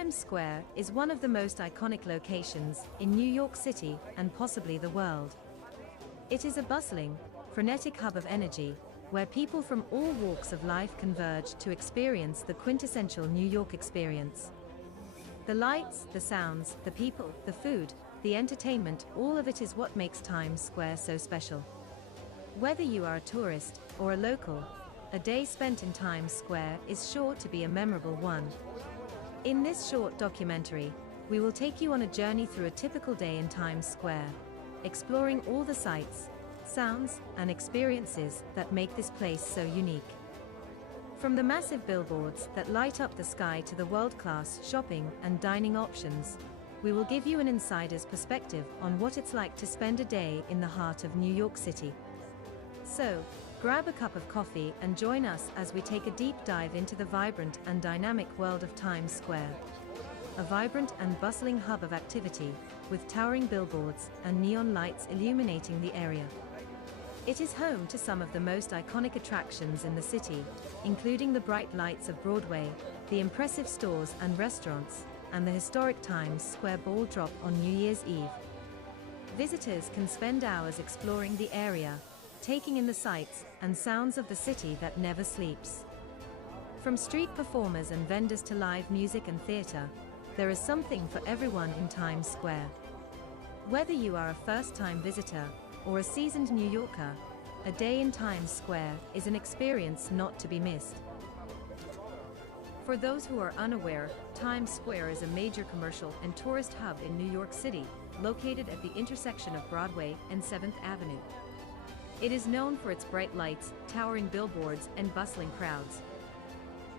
Times Square is one of the most iconic locations in New York City and possibly the world. It is a bustling, frenetic hub of energy, where people from all walks of life converge to experience the quintessential New York experience. The lights, the sounds, the people, the food, the entertainment, all of it is what makes Times Square so special. Whether you are a tourist or a local, a day spent in Times Square is sure to be a memorable one. In this short documentary, we will take you on a journey through a typical day in Times Square, exploring all the sights, sounds, and experiences that make this place so unique. From the massive billboards that light up the sky to the world-class shopping and dining options, we will give you an insider's perspective on what it's like to spend a day in the heart of New York City. So, grab a cup of coffee and join us as we take a deep dive into the vibrant and dynamic world of Times Square. A vibrant and bustling hub of activity, with towering billboards and neon lights illuminating the area. It is home to some of the most iconic attractions in the city, including the bright lights of Broadway, the impressive stores and restaurants, and the historic Times Square ball drop on New Year's Eve. Visitors can spend hours exploring the area, taking in the sights and sounds of the city that never sleeps. From street performers and vendors to live music and theater, there is something for everyone in Times Square. Whether you are a first-time visitor or a seasoned New Yorker, a day in Times Square is an experience not to be missed. For those who are unaware, Times Square is a major commercial and tourist hub in New York City, located at the intersection of Broadway and 7th Avenue. It is known for its bright lights, towering billboards, and bustling crowds.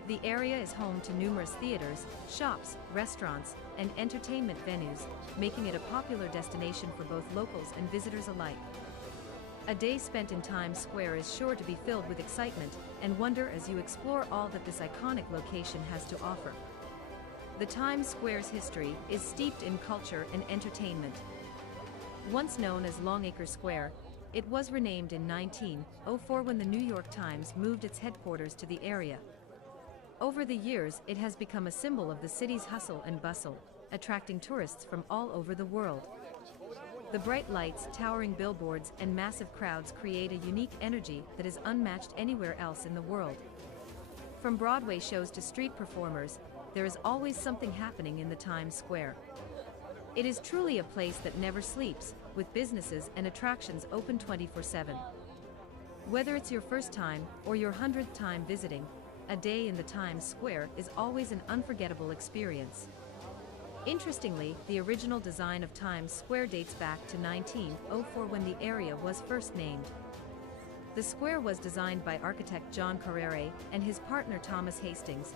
The area is home to numerous theaters, shops, restaurants, and entertainment venues, making it a popular destination for both locals and visitors alike. A day spent in Times Square is sure to be filled with excitement and wonder as you explore all that this iconic location has to offer. The Times Square's history is steeped in culture and entertainment. Once known as Longacre Square, it was renamed in 1904 when the New York Times moved its headquarters to the area. Over the years, it has become a symbol of the city's hustle and bustle, attracting tourists from all over the world. The bright lights, towering billboards, and massive crowds create a unique energy that is unmatched anywhere else in the world. From Broadway shows to street performers, there is always something happening in the Times Square. It is truly a place that never sleeps, with businesses and attractions open 24/7. Whether it's your first time or your 100th time visiting, a day in the Times Square is always an unforgettable experience. Interestingly, the original design of Times Square dates back to 1904 when the area was first named. The square was designed by architect John Carrere and his partner Thomas Hastings,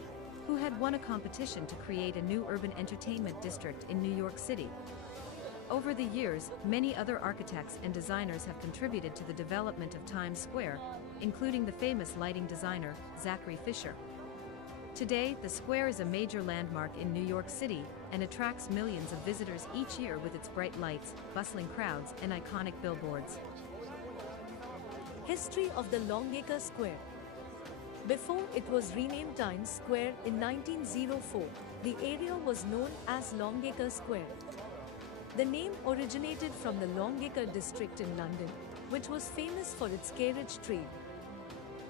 who had won a competition to create a new urban entertainment district in New York City. Over the years, many other architects and designers have contributed to the development of Times Square, including the famous lighting designer, Zachary Fisher. Today, the square is a major landmark in New York City and attracts millions of visitors each year with its bright lights, bustling crowds, and iconic billboards. History of the Longacre Square. Before it was renamed Times Square in 1904, the area was known as Longacre Square. The name originated from the Longacre district in London, which was famous for its carriage trade.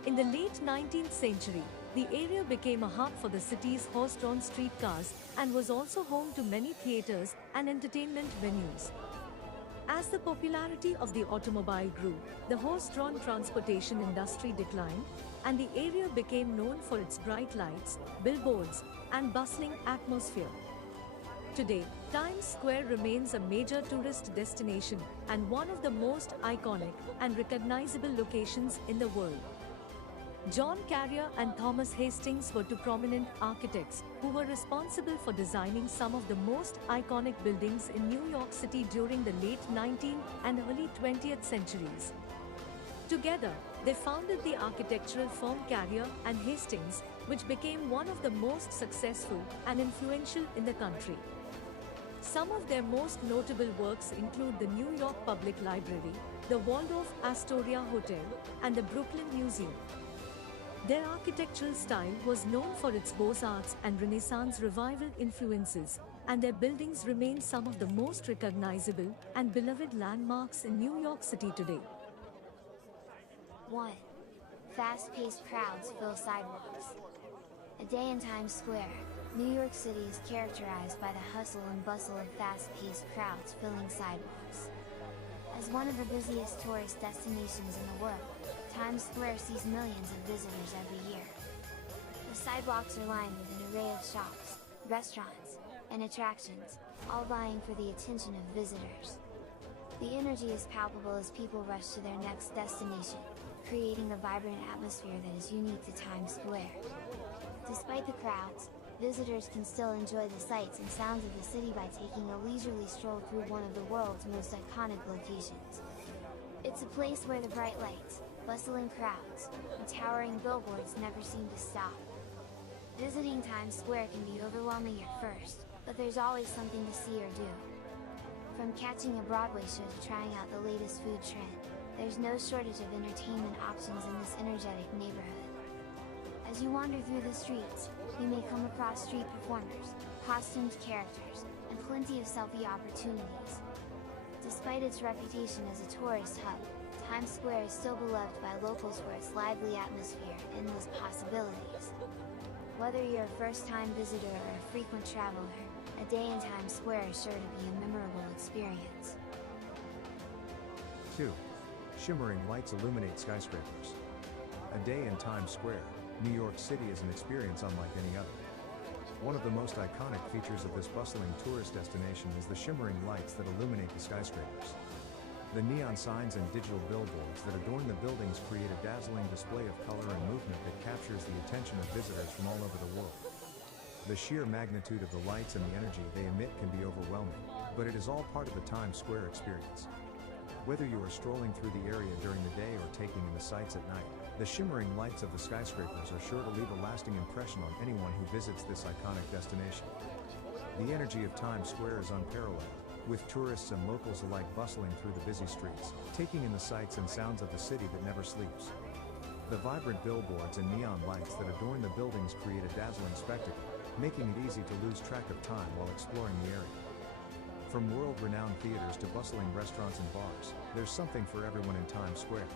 In the late 19th century, the area became a hub for the city's horse-drawn streetcars and was also home to many theaters and entertainment venues. As the popularity of the automobile grew, the horse-drawn transportation industry declined, and the area became known for its bright lights, billboards, and bustling atmosphere. Today, Times Square remains a major tourist destination and one of the most iconic and recognizable locations in the world. John Carrier and Thomas Hastings were two prominent architects who were responsible for designing some of the most iconic buildings in New York City during the late 19th and early 20th centuries. Together, they founded the architectural firm Carrier and Hastings, which became one of the most successful and influential in the country. Some of their most notable works include the New York Public Library, the Waldorf Astoria Hotel, and the Brooklyn Museum. Their architectural style was known for its Beaux-Arts and Renaissance revival influences, and their buildings remain some of the most recognizable and beloved landmarks in New York City today. 1. Fast-paced crowds fill sidewalks. A day in Times Square, New York City is characterized by the hustle and bustle of fast-paced crowds filling sidewalks. As one of the busiest tourist destinations in the world, Times Square sees millions of visitors every year. The sidewalks are lined with an array of shops, restaurants, and attractions, all vying for the attention of visitors. The energy is palpable as people rush to their next destination, creating a vibrant atmosphere that is unique to Times Square. Despite the crowds, visitors can still enjoy the sights and sounds of the city by taking a leisurely stroll through one of the world's most iconic locations. It's a place where the bright lights, bustling crowds, and towering billboards never seem to stop. Visiting Times Square can be overwhelming at first, but there's always something to see or do. From catching a Broadway show to trying out the latest food trend, there's no shortage of entertainment options in this energetic neighborhood. As you wander through the streets, you may come across street performers, costumed characters, and plenty of selfie opportunities. Despite its reputation as a tourist hub, Times Square is still beloved by locals for its lively atmosphere and endless possibilities. Whether you're a first-time visitor or a frequent traveler, a day in Times Square is sure to be a memorable experience. 2. Shimmering lights illuminate skyscrapers. A day in Times Square, New York City is an experience unlike any other. One of the most iconic features of this bustling tourist destination is the shimmering lights that illuminate the skyscrapers. The neon signs and digital billboards that adorn the buildings create a dazzling display of color and movement that captures the attention of visitors from all over the world. The sheer magnitude of the lights and the energy they emit can be overwhelming, but it is all part of the Times Square experience. Whether you are strolling through the area during the day or taking in the sights at night, the shimmering lights of the skyscrapers are sure to leave a lasting impression on anyone who visits this iconic destination. The energy of Times Square is unparalleled, with tourists and locals alike bustling through the busy streets, taking in the sights and sounds of the city that never sleeps. The vibrant billboards and neon lights that adorn the buildings create a dazzling spectacle, making it easy to lose track of time while exploring the area. From world-renowned theaters to bustling restaurants and bars, there's something for everyone in Times Square.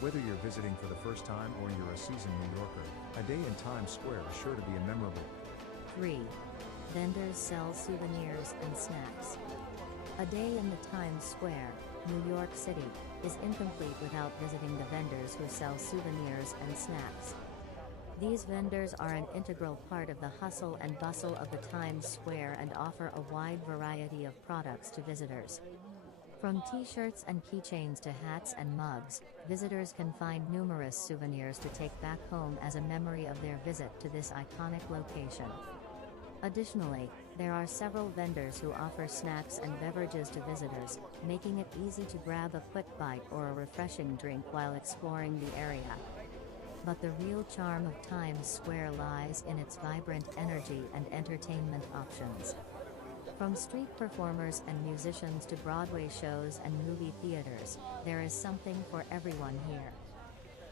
Whether you're visiting for the first time or you're a seasoned New Yorker, a day in Times Square is sure to be a memorable. 3. Vendors sell souvenirs and snacks. A day in the Times Square, New York City, is incomplete without visiting the vendors who sell souvenirs and snacks. These vendors are an integral part of the hustle and bustle of the Times Square and offer a wide variety of products to visitors. From t-shirts and keychains to hats and mugs, visitors can find numerous souvenirs to take back home as a memory of their visit to this iconic location. Additionally, there are several vendors who offer snacks and beverages to visitors, making it easy to grab a quick bite or a refreshing drink while exploring the area. But the real charm of Times Square lies in its vibrant energy and entertainment options. From street performers and musicians to Broadway shows and movie theaters, there is something for everyone here.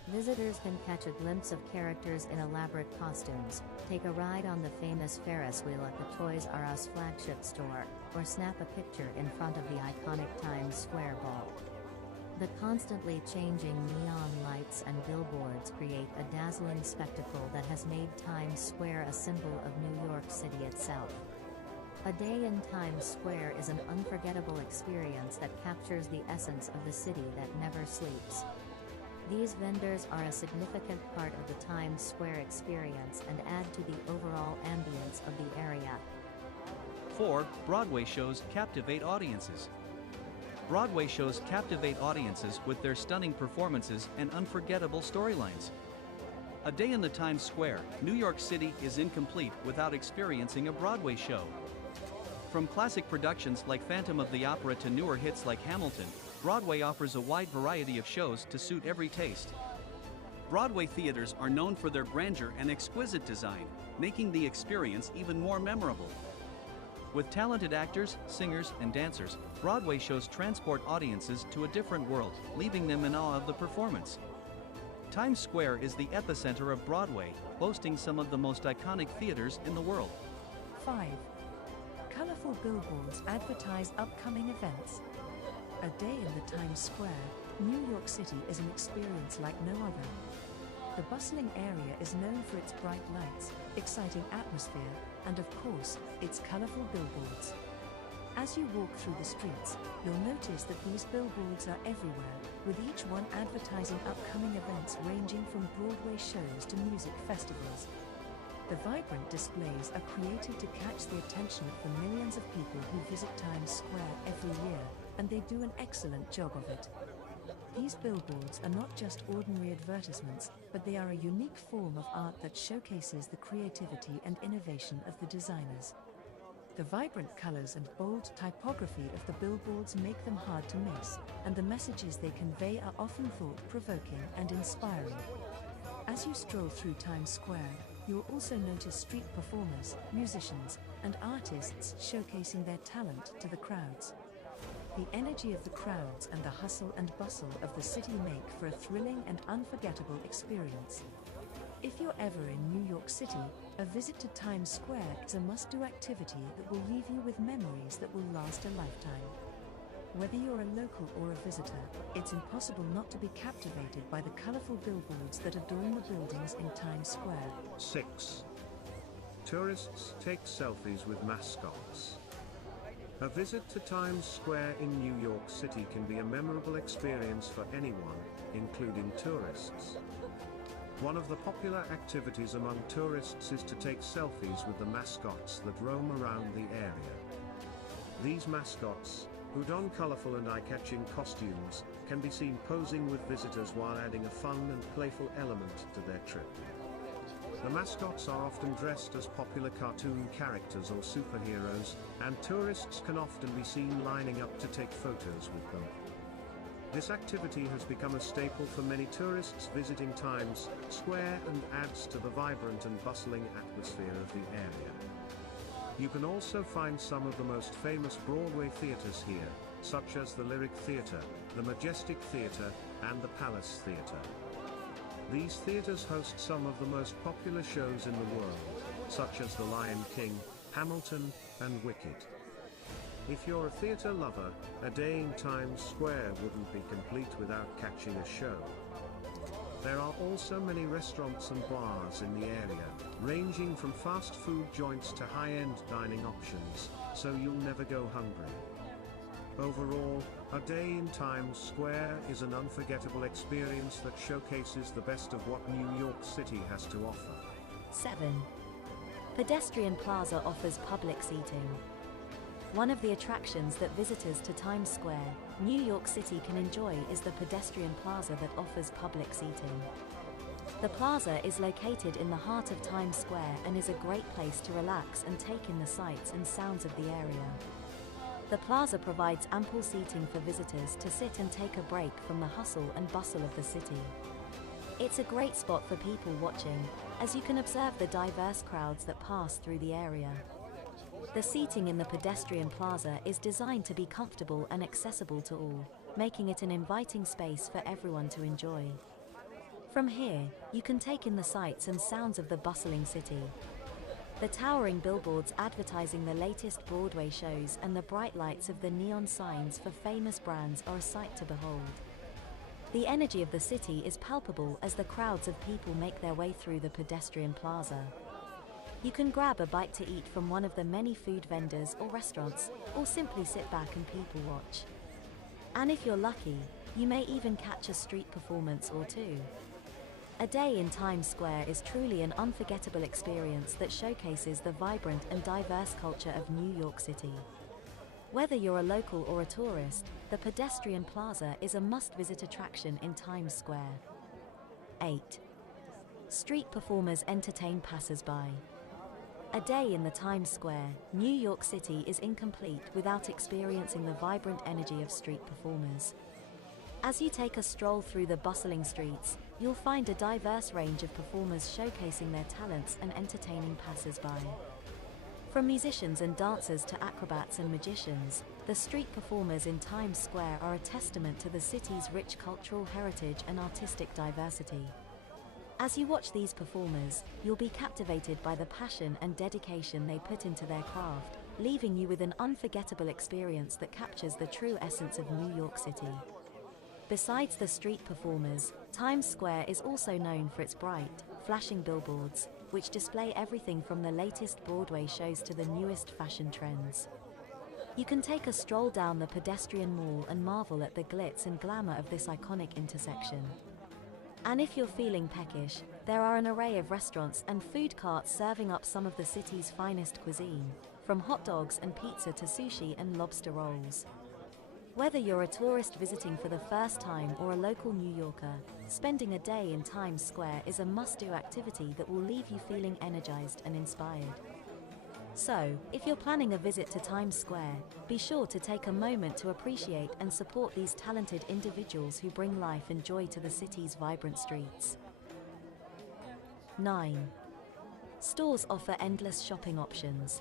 Visitors can catch a glimpse of characters in elaborate costumes, take a ride on the famous Ferris wheel at the Toys R Us flagship store, or snap a picture in front of the iconic Times Square Ball. The constantly changing neon lights and billboards create a dazzling spectacle that has made Times Square a symbol of New York City itself. A day in Times Square is an unforgettable experience that captures the essence of the city that never sleeps. These vendors are a significant part of the Times Square experience and add to the overall ambience of the area. 4. Broadway shows captivate audiences. Broadway shows captivate audiences with their stunning performances and unforgettable storylines. A day in the Times Square, New York City is incomplete without experiencing a Broadway show. From classic productions like Phantom of the Opera to newer hits like Hamilton, Broadway offers a wide variety of shows to suit every taste. Broadway theaters are known for their grandeur and exquisite design, making the experience even more memorable. With talented actors, singers, and dancers, Broadway shows transport audiences to a different world, leaving them in awe of the performance. Times Square is the epicenter of Broadway, boasting some of the most iconic theaters in the world. 5. Colorful billboards advertise upcoming events. A day in the Times Square, New York City is an experience like no other. The bustling area is known for its bright lights, exciting atmosphere, and of course, its colorful billboards. As you walk through the streets, you'll notice that these billboards are everywhere, with each one advertising upcoming events ranging from Broadway shows to music festivals. The vibrant displays are created to catch the attention of the millions of people who visit Times Square every year, and they do an excellent job of it. These billboards are not just ordinary advertisements, but they are a unique form of art that showcases the creativity and innovation of the designers. The vibrant colors and bold typography of the billboards make them hard to miss, and the messages they convey are often thought-provoking and inspiring. As you stroll through Times Square, you'll also notice street performers, musicians, and artists showcasing their talent to the crowds. The energy of the crowds and the hustle and bustle of the city make for a thrilling and unforgettable experience. If you're ever in New York City, a visit to Times Square is a must-do activity that will leave you with memories that will last a lifetime. Whether you're a local or a visitor, it's impossible not to be captivated by the colorful billboards that adorn the buildings in Times Square. 6. Tourists take selfies with mascots. A visit to Times Square in New York City can be a memorable experience for anyone, including tourists. One of the popular activities among tourists is to take selfies with the mascots that roam around the area. These mascots, who don colorful and eye-catching costumes, can be seen posing with visitors while adding a fun and playful element to their trip. The mascots are often dressed as popular cartoon characters or superheroes, and tourists can often be seen lining up to take photos with them. This activity has become a staple for many tourists visiting Times Square and adds to the vibrant and bustling atmosphere of the area. You can also find some of the most famous Broadway theaters here, such as the Lyric Theatre, the Majestic Theatre, and the Palace Theatre. These theaters host some of the most popular shows in the world, such as The Lion King, Hamilton, and Wicked. If you're a theater lover, a day in Times Square wouldn't be complete without catching a show. There are also many restaurants and bars in the area, ranging from fast food joints to high-end dining options, so you'll never go hungry. Overall, a day in Times Square is an unforgettable experience that showcases the best of what New York City has to offer. 7. Pedestrian Plaza offers public seating. One of the attractions that visitors to Times Square, New York City can enjoy is the Pedestrian Plaza that offers public seating. The plaza is located in the heart of Times Square and is a great place to relax and take in the sights and sounds of the area. The plaza provides ample seating for visitors to sit and take a break from the hustle and bustle of the city. It's a great spot for people watching, as you can observe the diverse crowds that pass through the area. The seating in the Pedestrian Plaza is designed to be comfortable and accessible to all, making it an inviting space for everyone to enjoy. From here, you can take in the sights and sounds of the bustling city. The towering billboards advertising the latest Broadway shows and the bright lights of the neon signs for famous brands are a sight to behold. The energy of the city is palpable as the crowds of people make their way through the Pedestrian Plaza. You can grab a bite to eat from one of the many food vendors or restaurants, or simply sit back and people watch. And if you're lucky, you may even catch a street performance or two. A day in Times Square is truly an unforgettable experience that showcases the vibrant and diverse culture of New York City. Whether you're a local or a tourist, the Pedestrian Plaza is a must-visit attraction in Times Square. 8. Street performers entertain passers-by. A day in the Times Square, New York City is incomplete without experiencing the vibrant energy of street performers. As you take a stroll through the bustling streets, you'll find a diverse range of performers showcasing their talents and entertaining passers-by. From musicians and dancers to acrobats and magicians, the street performers in Times Square are a testament to the city's rich cultural heritage and artistic diversity. As you watch these performers, you'll be captivated by the passion and dedication they put into their craft, leaving you with an unforgettable experience that captures the true essence of New York City. Besides the street performers, Times Square is also known for its bright, flashing billboards, which display everything from the latest Broadway shows to the newest fashion trends. You can take a stroll down the pedestrian mall and marvel at the glitz and glamour of this iconic intersection. And if you're feeling peckish, there are an array of restaurants and food carts serving up some of the city's finest cuisine, from hot dogs and pizza to sushi and lobster rolls. Whether you're a tourist visiting for the first time or a local New Yorker, spending a day in Times Square is a must-do activity that will leave you feeling energized and inspired. So, if you're planning a visit to Times Square, be sure to take a moment to appreciate and support these talented individuals who bring life and joy to the city's vibrant streets. 9. Stores offer endless shopping options.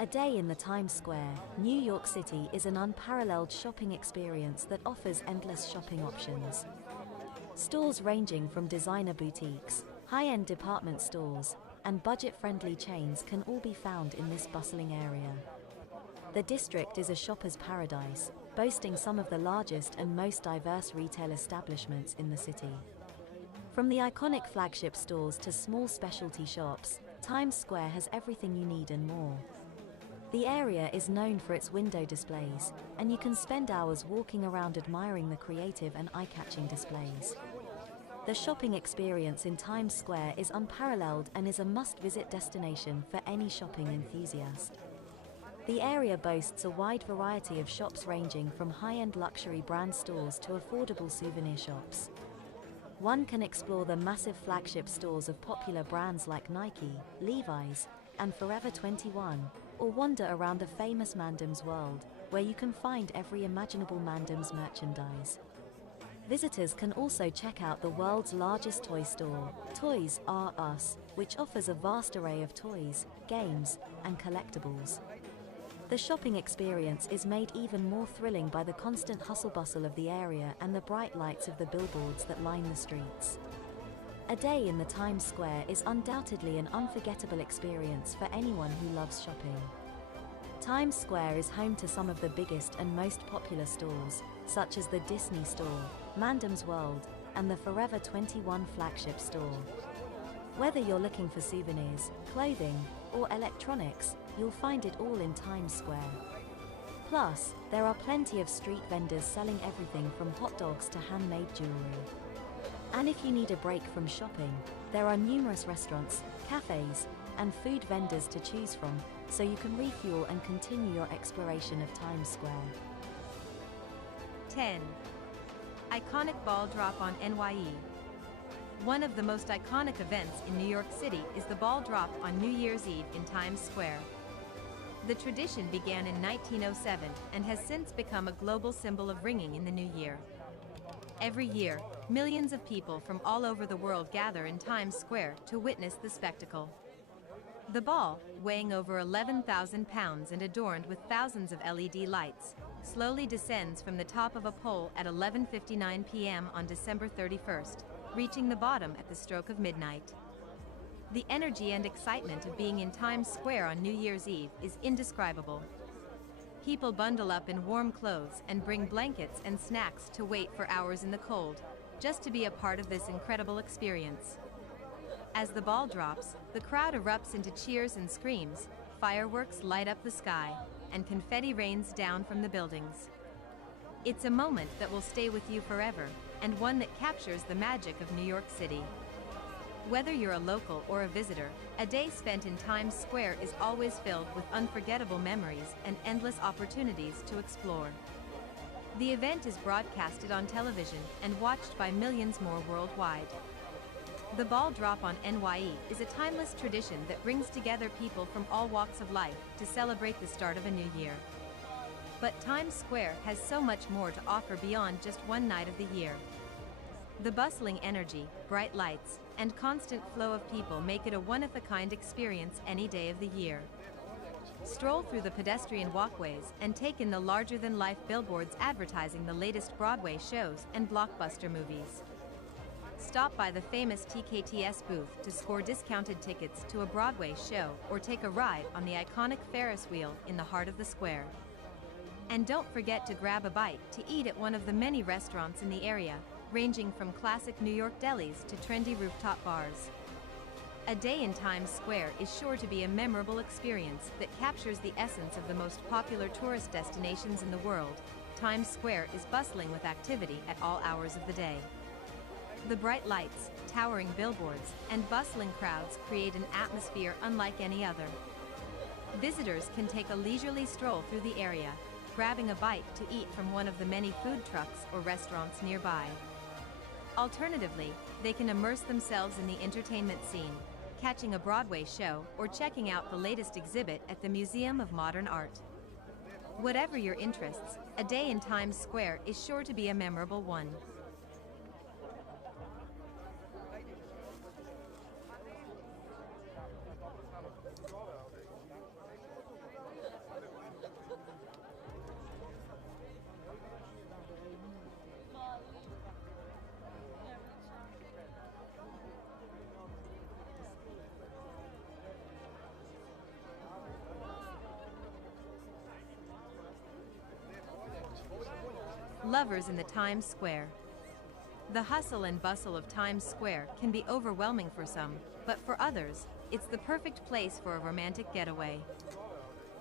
A day in the Times Square, New York City is an unparalleled shopping experience that offers endless shopping options. Stores ranging from designer boutiques, high-end department stores, and budget-friendly chains can all be found in this bustling area. The district is a shopper's paradise, boasting some of the largest and most diverse retail establishments in the city. From the iconic flagship stores to small specialty shops, Times Square has everything you need and more. The area is known for its window displays, and you can spend hours walking around admiring the creative and eye-catching displays. The shopping experience in Times Square is unparalleled and is a must-visit destination for any shopping enthusiast. The area boasts a wide variety of shops ranging from high-end luxury brand stores to affordable souvenir shops. One can explore the massive flagship stores of popular brands like Nike, Levi's, and Forever 21, or wander around the famous Mandem's World, where you can find every imaginable Mandem's merchandise. Visitors can also check out the world's largest toy store, Toys R Us, which offers a vast array of toys, games, and collectibles. The shopping experience is made even more thrilling by the constant hustle-bustle of the area and the bright lights of the billboards that line the streets. A day in the Times Square is undoubtedly an unforgettable experience for anyone who loves shopping. Times Square is home to some of the biggest and most popular stores, such as the Disney Store, Mandem's World, and the Forever 21 flagship store. Whether you're looking for souvenirs, clothing, or electronics, you'll find it all in Times Square. Plus, there are plenty of street vendors selling everything from hot dogs to handmade jewelry. And if you need a break from shopping, there are numerous restaurants, cafes, and food vendors to choose from, so you can refuel and continue your exploration of Times Square. 10. Iconic ball drop on NYC. One of the most iconic events in New York City is the ball drop on New Year's Eve in Times Square. The tradition began in 1907 and has since become a global symbol of ringing in the new year. Every year, millions of people from all over the world gather in Times Square to witness the spectacle. The ball, weighing over 11,000 pounds and adorned with thousands of LED lights, slowly descends from the top of a pole at 11:59 p.m. on December 31st, reaching the bottom at the stroke of midnight. The energy and excitement of being in Times Square on New Year's Eve is indescribable. People bundle up in warm clothes and bring blankets and snacks to wait for hours in the cold, just to be a part of this incredible experience. As the ball drops, the crowd erupts into cheers and screams, fireworks light up the sky, and confetti rains down from the buildings. It's a moment that will stay with you forever, and one that captures the magic of New York City. Whether you're a local or a visitor, a day spent in Times Square is always filled with unforgettable memories and endless opportunities to explore. The event is broadcasted on television and watched by millions more worldwide. The ball drop on NYC is a timeless tradition that brings together people from all walks of life to celebrate the start of a new year. But Times Square has so much more to offer beyond just one night of the year. The bustling energy, bright lights, and constant flow of people make it a one-of-a-kind experience any day of the year. Stroll through the pedestrian walkways and take in the larger-than-life billboards advertising the latest Broadway shows and blockbuster movies. Stop by the famous TKTS booth to score discounted tickets to a Broadway show or take a ride on the iconic Ferris wheel in the heart of the square. And don't forget to grab a bite to eat at one of the many restaurants in the area, ranging from classic New York delis to trendy rooftop bars. A day in Times Square is sure to be a memorable experience that captures the essence of the most popular tourist destinations in the world. Times Square is bustling with activity at all hours of the day. The bright lights, towering billboards, and bustling crowds create an atmosphere unlike any other. Visitors can take a leisurely stroll through the area, grabbing a bite to eat from one of the many food trucks or restaurants nearby. Alternatively, they can immerse themselves in the entertainment scene, catching a Broadway show or checking out the latest exhibit at the Museum of Modern Art. Whatever your interests, a day in Times Square is sure to be a memorable one. Lovers in the Times Square. The hustle and bustle of Times Square can be overwhelming for some, but for others, it's the perfect place for a romantic getaway.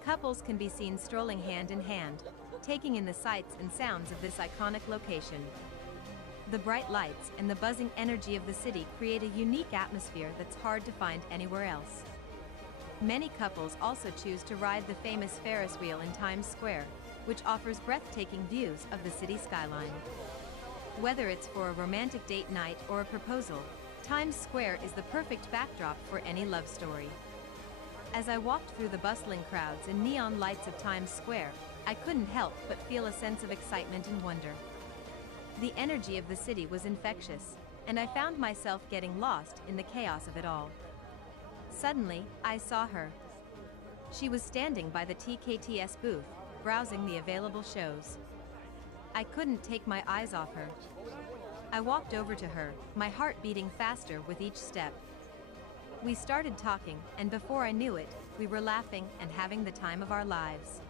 Couples can be seen strolling hand in hand, taking in the sights and sounds of this iconic location. The bright lights and the buzzing energy of the city create a unique atmosphere that's hard to find anywhere else. Many couples also choose to ride the famous Ferris wheel in Times Square, which offers breathtaking views of the city skyline. Whether it's for a romantic date night or a proposal, Times Square is the perfect backdrop for any love story. As I walked through the bustling crowds and neon lights of Times Square, I couldn't help but feel a sense of excitement and wonder. The energy of the city was infectious, and I found myself getting lost in the chaos of it all. Suddenly, I saw her. She was standing by the TKTS booth, browsing the available shows. I couldn't take my eyes off her. I walked over to her, my heart beating faster with each step. We started talking, and before I knew it, we were laughing and having the time of our lives.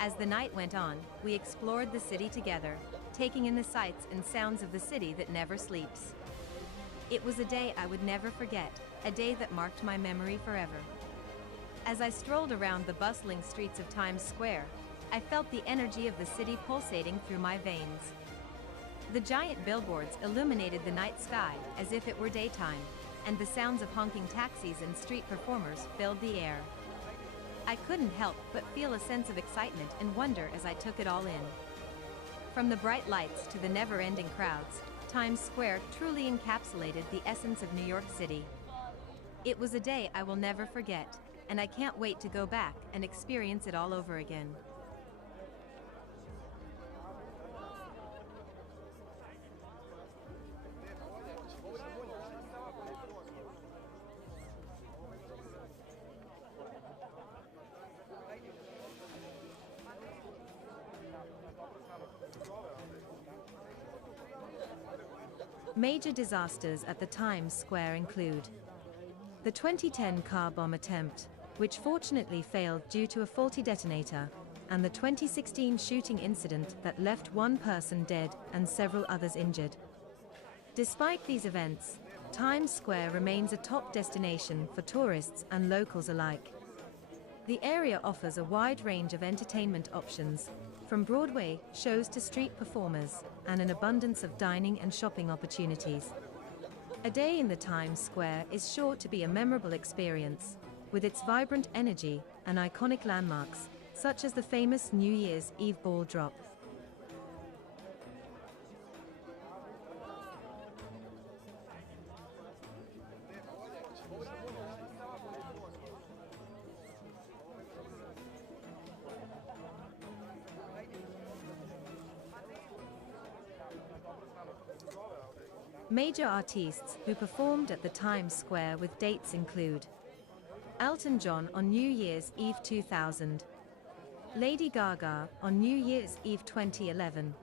As the night went on, we explored the city together, taking in the sights and sounds of the city that never sleeps. It was a day I would never forget, a day that marked my memory forever. As I strolled around the bustling streets of Times Square, I felt the energy of the city pulsating through my veins. The giant billboards illuminated the night sky as if it were daytime, and the sounds of honking taxis and street performers filled the air. I couldn't help but feel a sense of excitement and wonder as I took it all in. From the bright lights to the never-ending crowds, Times Square truly encapsulated the essence of New York City. It was a day I will never forget, and I can't wait to go back and experience it all over again. Major disasters at the Times Square include the 2010 car bomb attempt, which fortunately failed due to a faulty detonator, and the 2016 shooting incident that left one person dead and several others injured. Despite these events, Times Square remains a top destination for tourists and locals alike. The area offers a wide range of entertainment options, from Broadway shows to street performers, and an abundance of dining and shopping opportunities. A day in the Times Square is sure to be a memorable experience, with its vibrant energy and iconic landmarks, such as the famous New Year's Eve ball drop. Major artists who performed at the Times Square with dates include Elton John on New Year's Eve 2000, Lady Gaga on New Year's Eve 2011,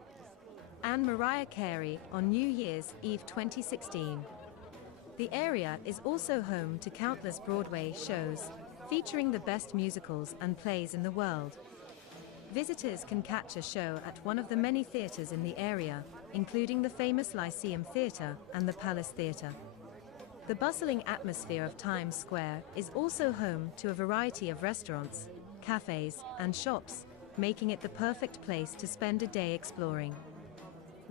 and Mariah Carey on New Year's Eve 2016. The area is also home to countless Broadway shows, featuring the best musicals and plays in the world. Visitors can catch a show at one of the many theaters in the area, including the famous Lyceum Theatre and the Palace Theatre. The bustling atmosphere of Times Square is also home to a variety of restaurants, cafes, and shops, making it the perfect place to spend a day exploring.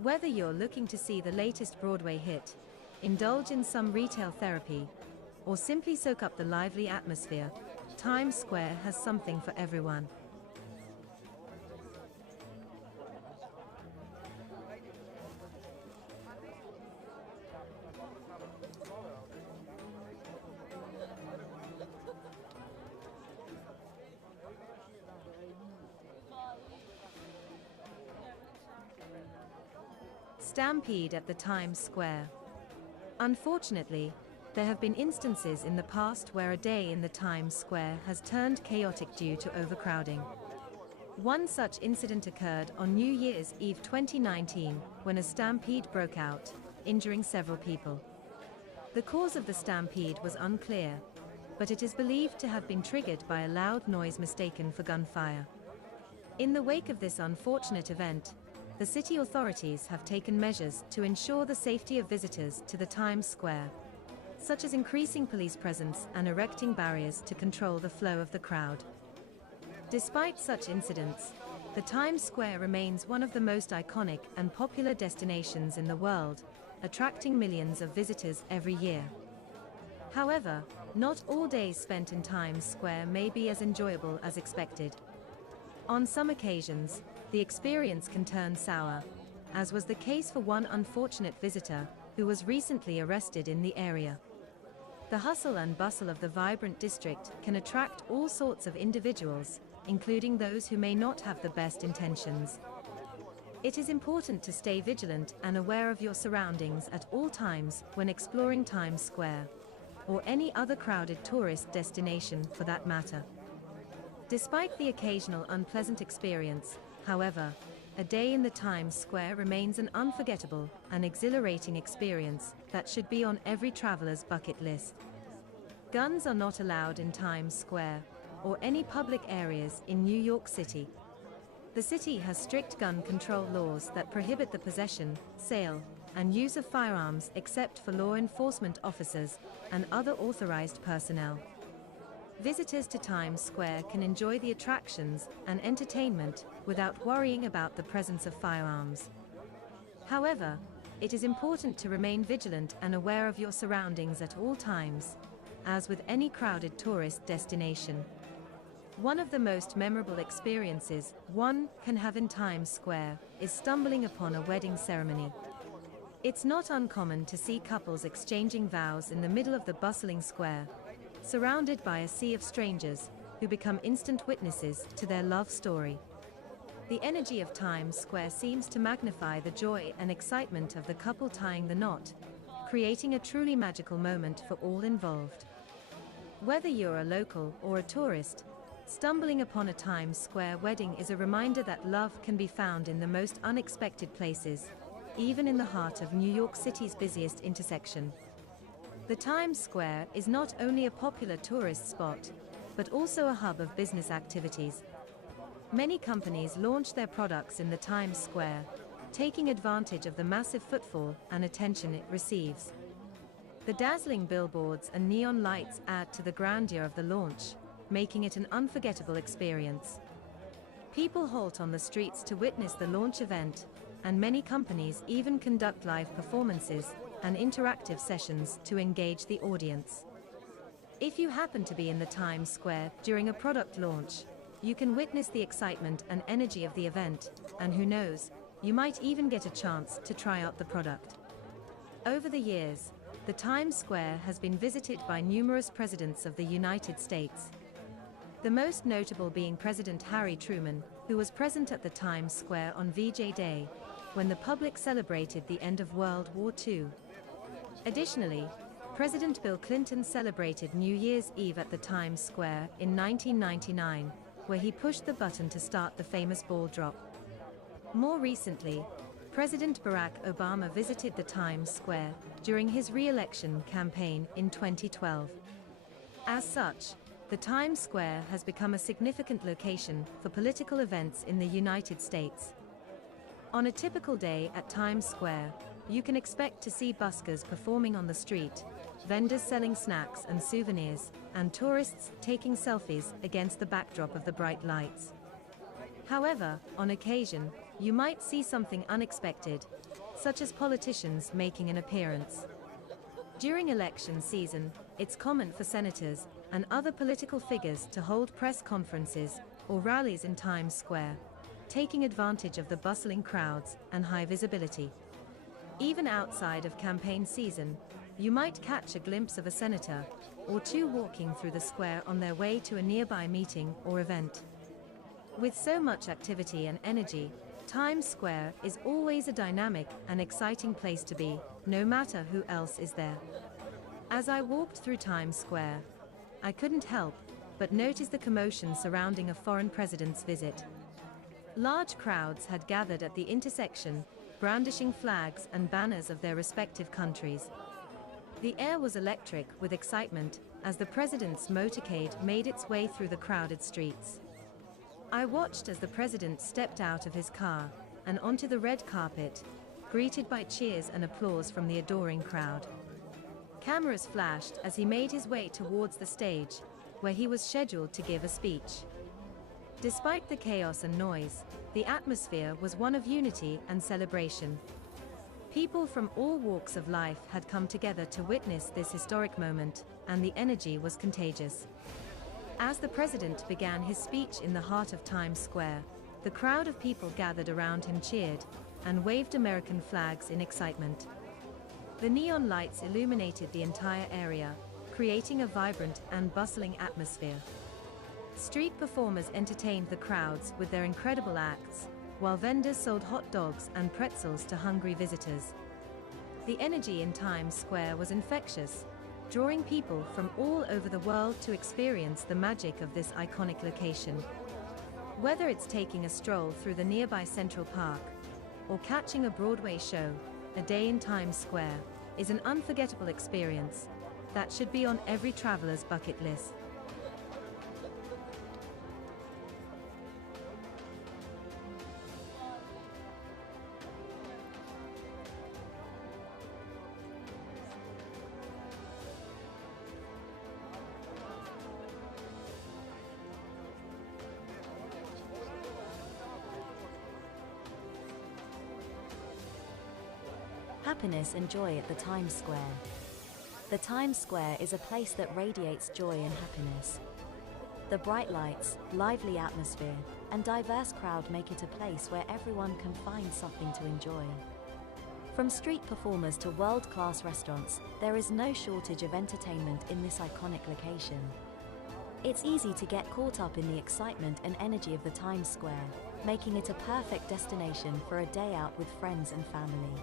Whether you're looking to see the latest Broadway hit, indulge in some retail therapy, or simply soak up the lively atmosphere, Times Square has something for everyone. Stampede at the Times Square. Unfortunately, there have been instances in the past where a day in the Times Square has turned chaotic due to overcrowding. One such incident occurred on New Year's Eve 2019, when a stampede broke out, injuring several people. The cause of the stampede was unclear, but it is believed to have been triggered by a loud noise mistaken for gunfire. In the wake of this unfortunate event, the city authorities have taken measures to ensure the safety of visitors to the Times Square, such as increasing police presence and erecting barriers to control the flow of the crowd. Despite such incidents, the Times Square remains one of the most iconic and popular destinations in the world, attracting millions of visitors every year. However, not all days spent in Times Square may be as enjoyable as expected. On some occasions, the experience can turn sour, as was the case for one unfortunate visitor who was recently arrested in the area. The hustle and bustle of the vibrant district can attract all sorts of individuals, including those who may not have the best intentions. It is important to stay vigilant and aware of your surroundings at all times when exploring Times Square, or any other crowded tourist destination for that matter. Despite the occasional unpleasant experience, however, a day in the Times Square remains an unforgettable and exhilarating experience that should be on every traveler's bucket list. Guns are not allowed in Times Square or any public areas in New York City. The city has strict gun control laws that prohibit the possession, sale, and use of firearms except for law enforcement officers and other authorized personnel. Visitors to Times Square can enjoy the attractions and entertainment without worrying about the presence of firearms. However, it is important to remain vigilant and aware of your surroundings at all times, as with any crowded tourist destination. One of the most memorable experiences one can have in Times Square is stumbling upon a wedding ceremony. It's not uncommon to see couples exchanging vows in the middle of the bustling square, surrounded by a sea of strangers who become instant witnesses to their love story. The energy of Times Square seems to magnify the joy and excitement of the couple tying the knot, creating a truly magical moment for all involved. Whether you're a local or a tourist, stumbling upon a Times Square wedding is a reminder that love can be found in the most unexpected places, even in the heart of New York City's busiest intersection. The Times Square is not only a popular tourist spot, but also a hub of business activities. Many companies launch their products in the Times Square, taking advantage of the massive footfall and attention it receives. The dazzling billboards and neon lights add to the grandeur of the launch, making it an unforgettable experience. People halt on the streets to witness the launch event, and many companies even conduct live performances and interactive sessions to engage the audience. If you happen to be in the Times Square during a product launch, you can witness the excitement and energy of the event, and who knows, you might even get a chance to try out the product. Over the years, the Times Square has been visited by numerous presidents of the United States. The most notable being President Harry Truman, who was present at the Times Square on VJ Day, when the public celebrated the end of World War II. Additionally, President Bill Clinton celebrated New Year's Eve at the Times Square in 1999, where he pushed the button to start the famous ball drop. More recently, President Barack Obama visited the Times Square during his re-election campaign in 2012. As such, the Times Square has become a significant location for political events in the United States. On a typical day at Times Square, you can expect to see buskers performing on the street, vendors selling snacks and souvenirs, and tourists taking selfies against the backdrop of the bright lights. However, on occasion, you might see something unexpected, such as politicians making an appearance. During election season, it's common for senators and other political figures to hold press conferences or rallies in Times Square, taking advantage of the bustling crowds and high visibility. Even outside of campaign season, you might catch a glimpse of a senator or two walking through the square on their way to a nearby meeting or event. With so much activity and energy, Times Square is always a dynamic and exciting place to be, no matter who else is there. As I walked through Times Square, I couldn't help but notice the commotion surrounding a foreign president's visit. Large crowds had gathered at the intersection, brandishing flags and banners of their respective countries. The air was electric with excitement as the president's motorcade made its way through the crowded streets. I watched as the president stepped out of his car and onto the red carpet, greeted by cheers and applause from the adoring crowd. Cameras flashed as he made his way towards the stage, where he was scheduled to give a speech. Despite the chaos and noise, the atmosphere was one of unity and celebration. People from all walks of life had come together to witness this historic moment, and the energy was contagious. As the president began his speech in the heart of Times Square, the crowd of people gathered around him cheered and waved American flags in excitement. The neon lights illuminated the entire area, creating a vibrant and bustling atmosphere. Street performers entertained the crowds with their incredible acts, while vendors sold hot dogs and pretzels to hungry visitors. The energy in Times Square was infectious, drawing people from all over the world to experience the magic of this iconic location. Whether it's taking a stroll through the nearby Central Park or catching a Broadway show, a day in Times Square is an unforgettable experience that should be on every traveler's bucket list. Happiness and joy at the Times Square. The Times Square is a place that radiates joy and happiness. The bright lights, lively atmosphere, and diverse crowd make it a place where everyone can find something to enjoy. From street performers to world-class restaurants, there is no shortage of entertainment in this iconic location. It's easy to get caught up in the excitement and energy of the Times Square, making it a perfect destination for a day out with friends and family.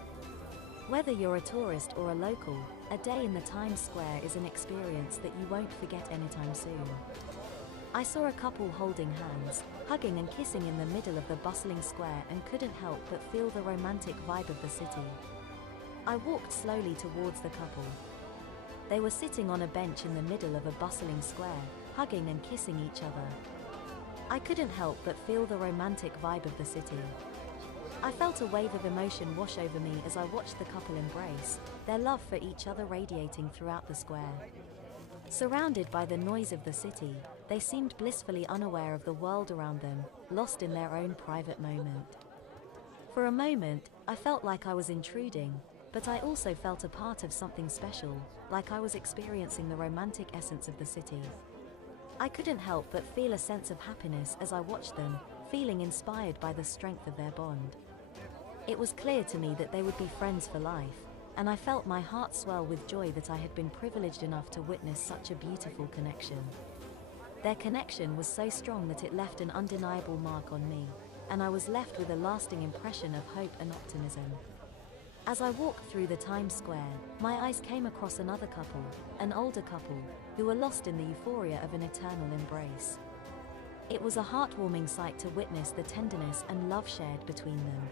Whether you're a tourist or a local, a day in the Times Square is an experience that you won't forget anytime soon. I saw a couple holding hands, hugging and kissing in the middle of the bustling square and couldn't help but feel the romantic vibe of the city. I walked slowly towards the couple. They were sitting on a bench in the middle of a bustling square, hugging and kissing each other. I couldn't help but feel the romantic vibe of the city. I felt a wave of emotion wash over me as I watched the couple embrace, their love for each other radiating throughout the square. Surrounded by the noise of the city, they seemed blissfully unaware of the world around them, lost in their own private moment. For a moment, I felt like I was intruding, but I also felt a part of something special, like I was experiencing the romantic essence of the city. I couldn't help but feel a sense of happiness as I watched them, feeling inspired by the strength of their bond. It was clear to me that they would be friends for life, and I felt my heart swell with joy that I had been privileged enough to witness such a beautiful connection. Their connection was so strong that it left an undeniable mark on me, and I was left with a lasting impression of hope and optimism. As I walked through the Times Square, my eyes came across another couple, an older couple, who were lost in the euphoria of an eternal embrace. It was a heartwarming sight to witness the tenderness and love shared between them.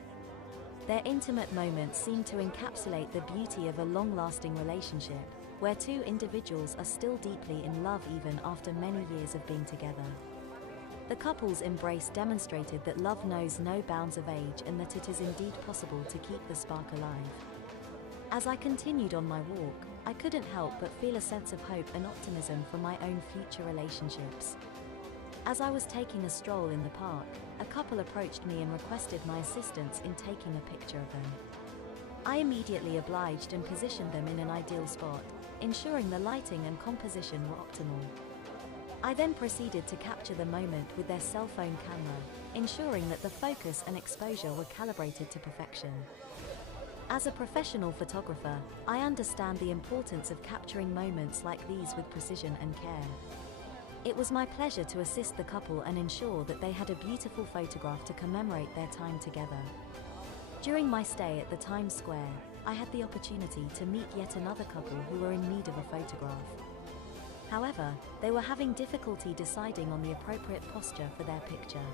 Their intimate moments seem to encapsulate the beauty of a long-lasting relationship, where two individuals are still deeply in love even after many years of being together. The couple's embrace demonstrated that love knows no bounds of age and that it is indeed possible to keep the spark alive. As I continued on my walk, I couldn't help but feel a sense of hope and optimism for my own future relationships. As I was taking a stroll in the park, a couple approached me and requested my assistance in taking a picture of them. I immediately obliged and positioned them in an ideal spot, ensuring the lighting and composition were optimal. I then proceeded to capture the moment with their cell phone camera, ensuring that the focus and exposure were calibrated to perfection. As a professional photographer, I understand the importance of capturing moments like these with precision and care. It was my pleasure to assist the couple and ensure that they had a beautiful photograph to commemorate their time together. During my stay at the Times Square, I had the opportunity to meet yet another couple who were in need of a photograph. However, they were having difficulty deciding on the appropriate posture for their picture.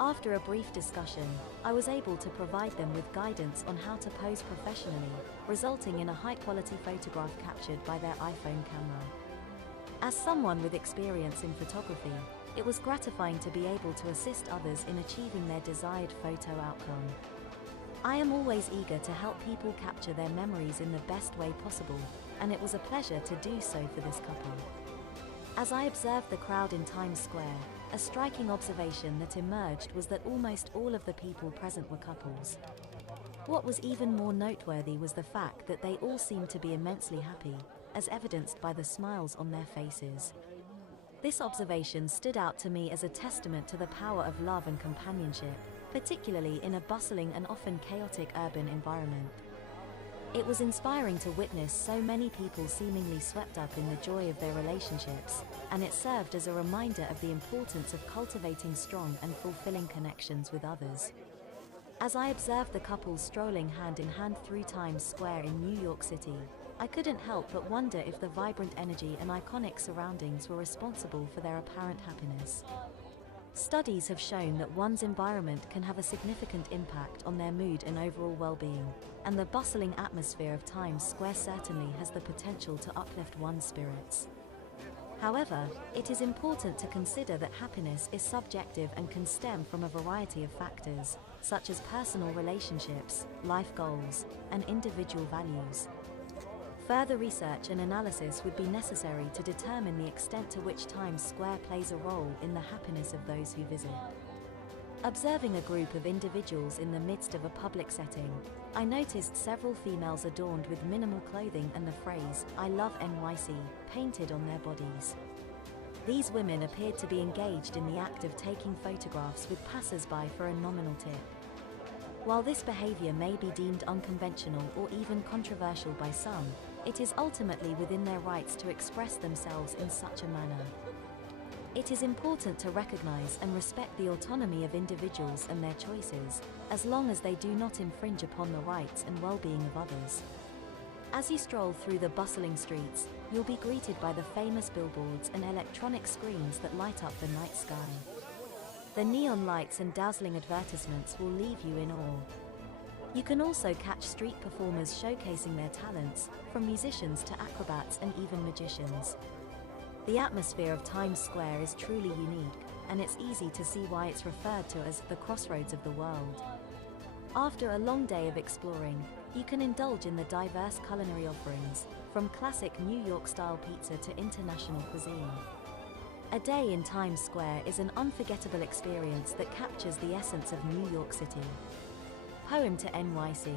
After a brief discussion, I was able to provide them with guidance on how to pose professionally, resulting in a high-quality photograph captured by their iPhone camera. As someone with experience in photography, it was gratifying to be able to assist others in achieving their desired photo outcome. I am always eager to help people capture their memories in the best way possible, and it was a pleasure to do so for this couple. As I observed the crowd in Times Square, a striking observation that emerged was that almost all of the people present were couples. What was even more noteworthy was the fact that they all seemed to be immensely happy, as evidenced by the smiles on their faces. This observation stood out to me as a testament to the power of love and companionship, particularly in a bustling and often chaotic urban environment. It was inspiring to witness so many people seemingly swept up in the joy of their relationships, and it served as a reminder of the importance of cultivating strong and fulfilling connections with others. As I observed the couple strolling hand in hand through Times Square in New York City, I couldn't help but wonder if the vibrant energy and iconic surroundings were responsible for their apparent happiness. Studies have shown that one's environment can have a significant impact on their mood and overall well-being, and the bustling atmosphere of Times Square certainly has the potential to uplift one's spirits. However, it is important to consider that happiness is subjective and can stem from a variety of factors, such as personal relationships, life goals, and individual values. Further research and analysis would be necessary to determine the extent to which Times Square plays a role in the happiness of those who visit. Observing a group of individuals in the midst of a public setting, I noticed several females adorned with minimal clothing and the phrase, "I love NYC," painted on their bodies. These women appeared to be engaged in the act of taking photographs with passers-by for a nominal tip. While this behavior may be deemed unconventional or even controversial by some, it is ultimately within their rights to express themselves in such a manner. It is important to recognize and respect the autonomy of individuals and their choices, as long as they do not infringe upon the rights and well-being of others. As you stroll through the bustling streets, you'll be greeted by the famous billboards and electronic screens that light up the night sky. The neon lights and dazzling advertisements will leave you in awe. You can also catch street performers showcasing their talents, from musicians to acrobats and even magicians. The atmosphere of Times Square is truly unique, and it's easy to see why it's referred to as the crossroads of the world. After a long day of exploring, you can indulge in the diverse culinary offerings, from classic New York-style pizza to international cuisine. A day in Times Square is an unforgettable experience that captures the essence of New York City. Poem to NYC.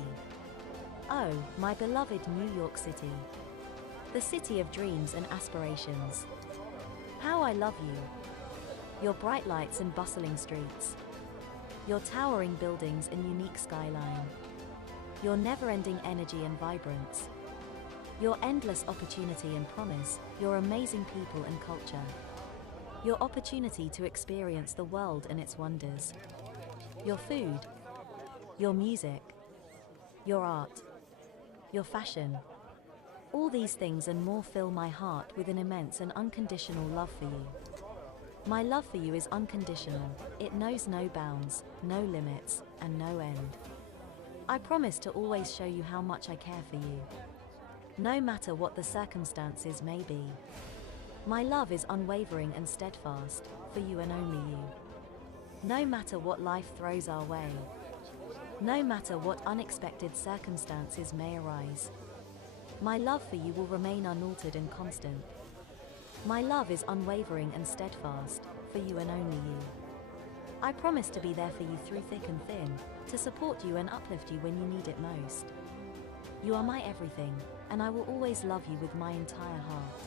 Oh, my beloved New York City. The city of dreams and aspirations. How I love you. Your bright lights and bustling streets. Your towering buildings and unique skyline. Your never-ending energy and vibrance. Your endless opportunity and promise, your amazing people and culture. Your opportunity to experience the world and its wonders. Your food. Your music. Your art. Your fashion. All these things and more fill my heart with an immense and unconditional love for you. My love for you is unconditional, it knows no bounds, no limits, and no end. I promise to always show you how much I care for you, no matter what the circumstances may be. My love is unwavering and steadfast, for you and only you. No matter what life throws our way, no matter what unexpected circumstances may arise, my love for you will remain unaltered and constant. My love is unwavering and steadfast, for you and only you. I promise to be there for you through thick and thin, to support you and uplift you when you need it most. You are my everything, and I will always love you with my entire heart.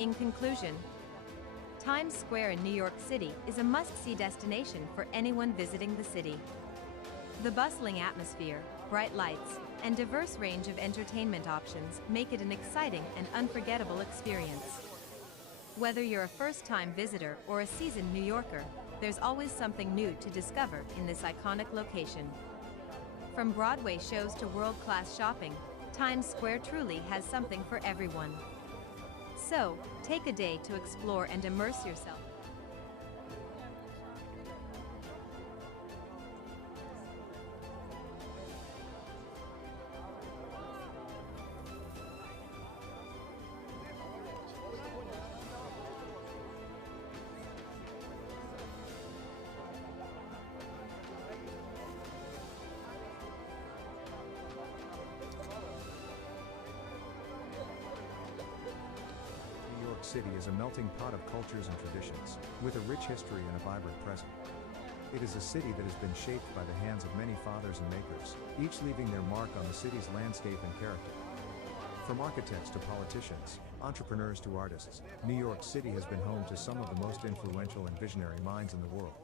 In conclusion, Times Square in New York City is a must-see destination for anyone visiting the city. The bustling atmosphere, bright lights, and diverse range of entertainment options make it an exciting and unforgettable experience. Whether you're a first-time visitor or a seasoned New Yorker, there's always something new to discover in this iconic location. From Broadway shows to world-class shopping, Times Square truly has something for everyone. So, take a day to explore and immerse yourself. New York City is a melting pot of cultures and traditions, with a rich history and a vibrant present. It is a city that has been shaped by the hands of many fathers and makers, each leaving their mark on the city's landscape and character. From architects to politicians, entrepreneurs to artists, New York City has been home to some of the most influential and visionary minds in the world.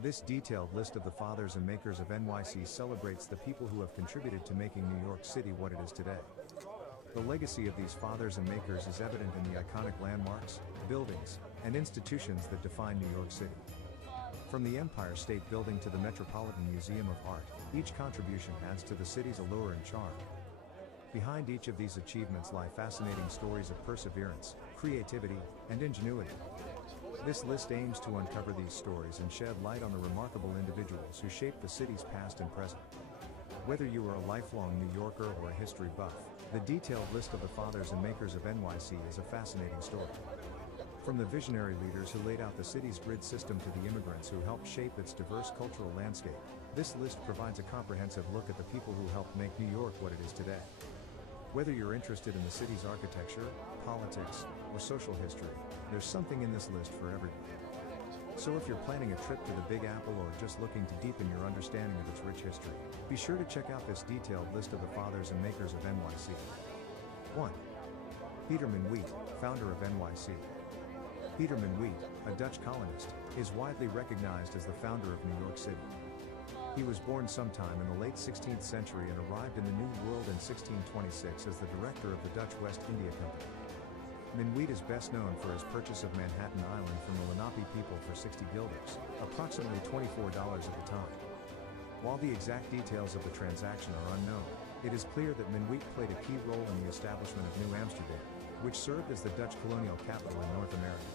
This detailed list of the fathers and makers of NYC celebrates the people who have contributed to making New York City what it is today. The legacy of these fathers and makers is evident in the iconic landmarks, buildings, and institutions that define New York City. From the Empire State Building to the Metropolitan Museum of Art, each contribution adds to the city's allure and charm. Behind each of these achievements lie fascinating stories of perseverance, creativity, and ingenuity. This list aims to uncover these stories and shed light on the remarkable individuals who shaped the city's past and present. Whether you are a lifelong New Yorker or a history buff, the detailed list of the fathers and makers of NYC is a fascinating story. From the visionary leaders who laid out the city's grid system to the immigrants who helped shape its diverse cultural landscape, this list provides a comprehensive look at the people who helped make New York what it is today. Whether you're interested in the city's architecture, politics, or social history, there's something in this list for everyone. So if you're planning a trip to the Big Apple or just looking to deepen your understanding of its rich history, be sure to check out this detailed list of the fathers and makers of NYC. 1. Peterman Wheat, founder of NYC. Peterman Wheat, a Dutch colonist, is widely recognized as the founder of New York City. He was born sometime in the late 16th century and arrived in the New World in 1626 as the director of the Dutch West India Company. Minuit is best known for his purchase of Manhattan Island from the Lenape people for 60 guilders, approximately $24 at the time. While the exact details of the transaction are unknown, it is clear that Minuit played a key role in the establishment of New Amsterdam, which served as the Dutch colonial capital in North America.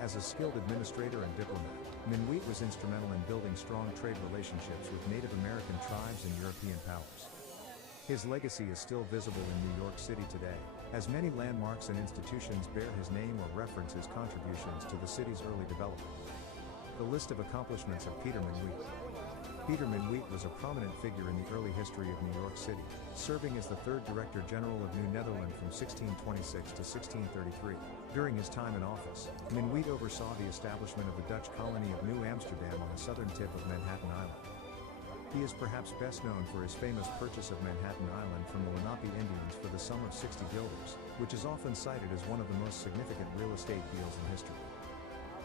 As a skilled administrator and diplomat, Minuit was instrumental in building strong trade relationships with Native American tribes and European powers. His legacy is still visible in New York City today, as many landmarks and institutions bear his name or reference his contributions to the city's early development. The list of accomplishments of Peter Minuit. Peter Minuit was a prominent figure in the early history of New York City, serving as the third Director General of New Netherland from 1626 to 1633. During his time in office, Minuit oversaw the establishment of the Dutch colony of New Amsterdam on the southern tip of Manhattan Island. He is perhaps best known for his famous purchase of Manhattan Island from the Lenape Indians for the sum of 60 guilders, which is often cited as one of the most significant real estate deals in history.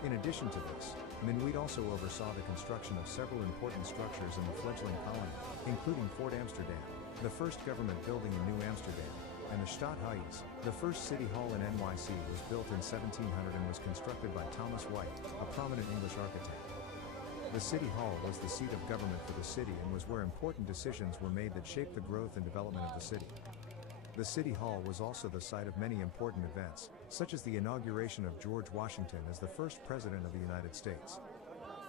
In addition to this, Minuit also oversaw the construction of several important structures in the fledgling colony, including Fort Amsterdam, the first government building in New Amsterdam, and the Stadthuis, the first city hall in NYC, was built in 1700 and was constructed by Thomas White, a prominent English architect. The City Hall was the seat of government for the city and was where important decisions were made that shaped the growth and development of the city. The City Hall was also the site of many important events, such as the inauguration of George Washington as the first President of the United States.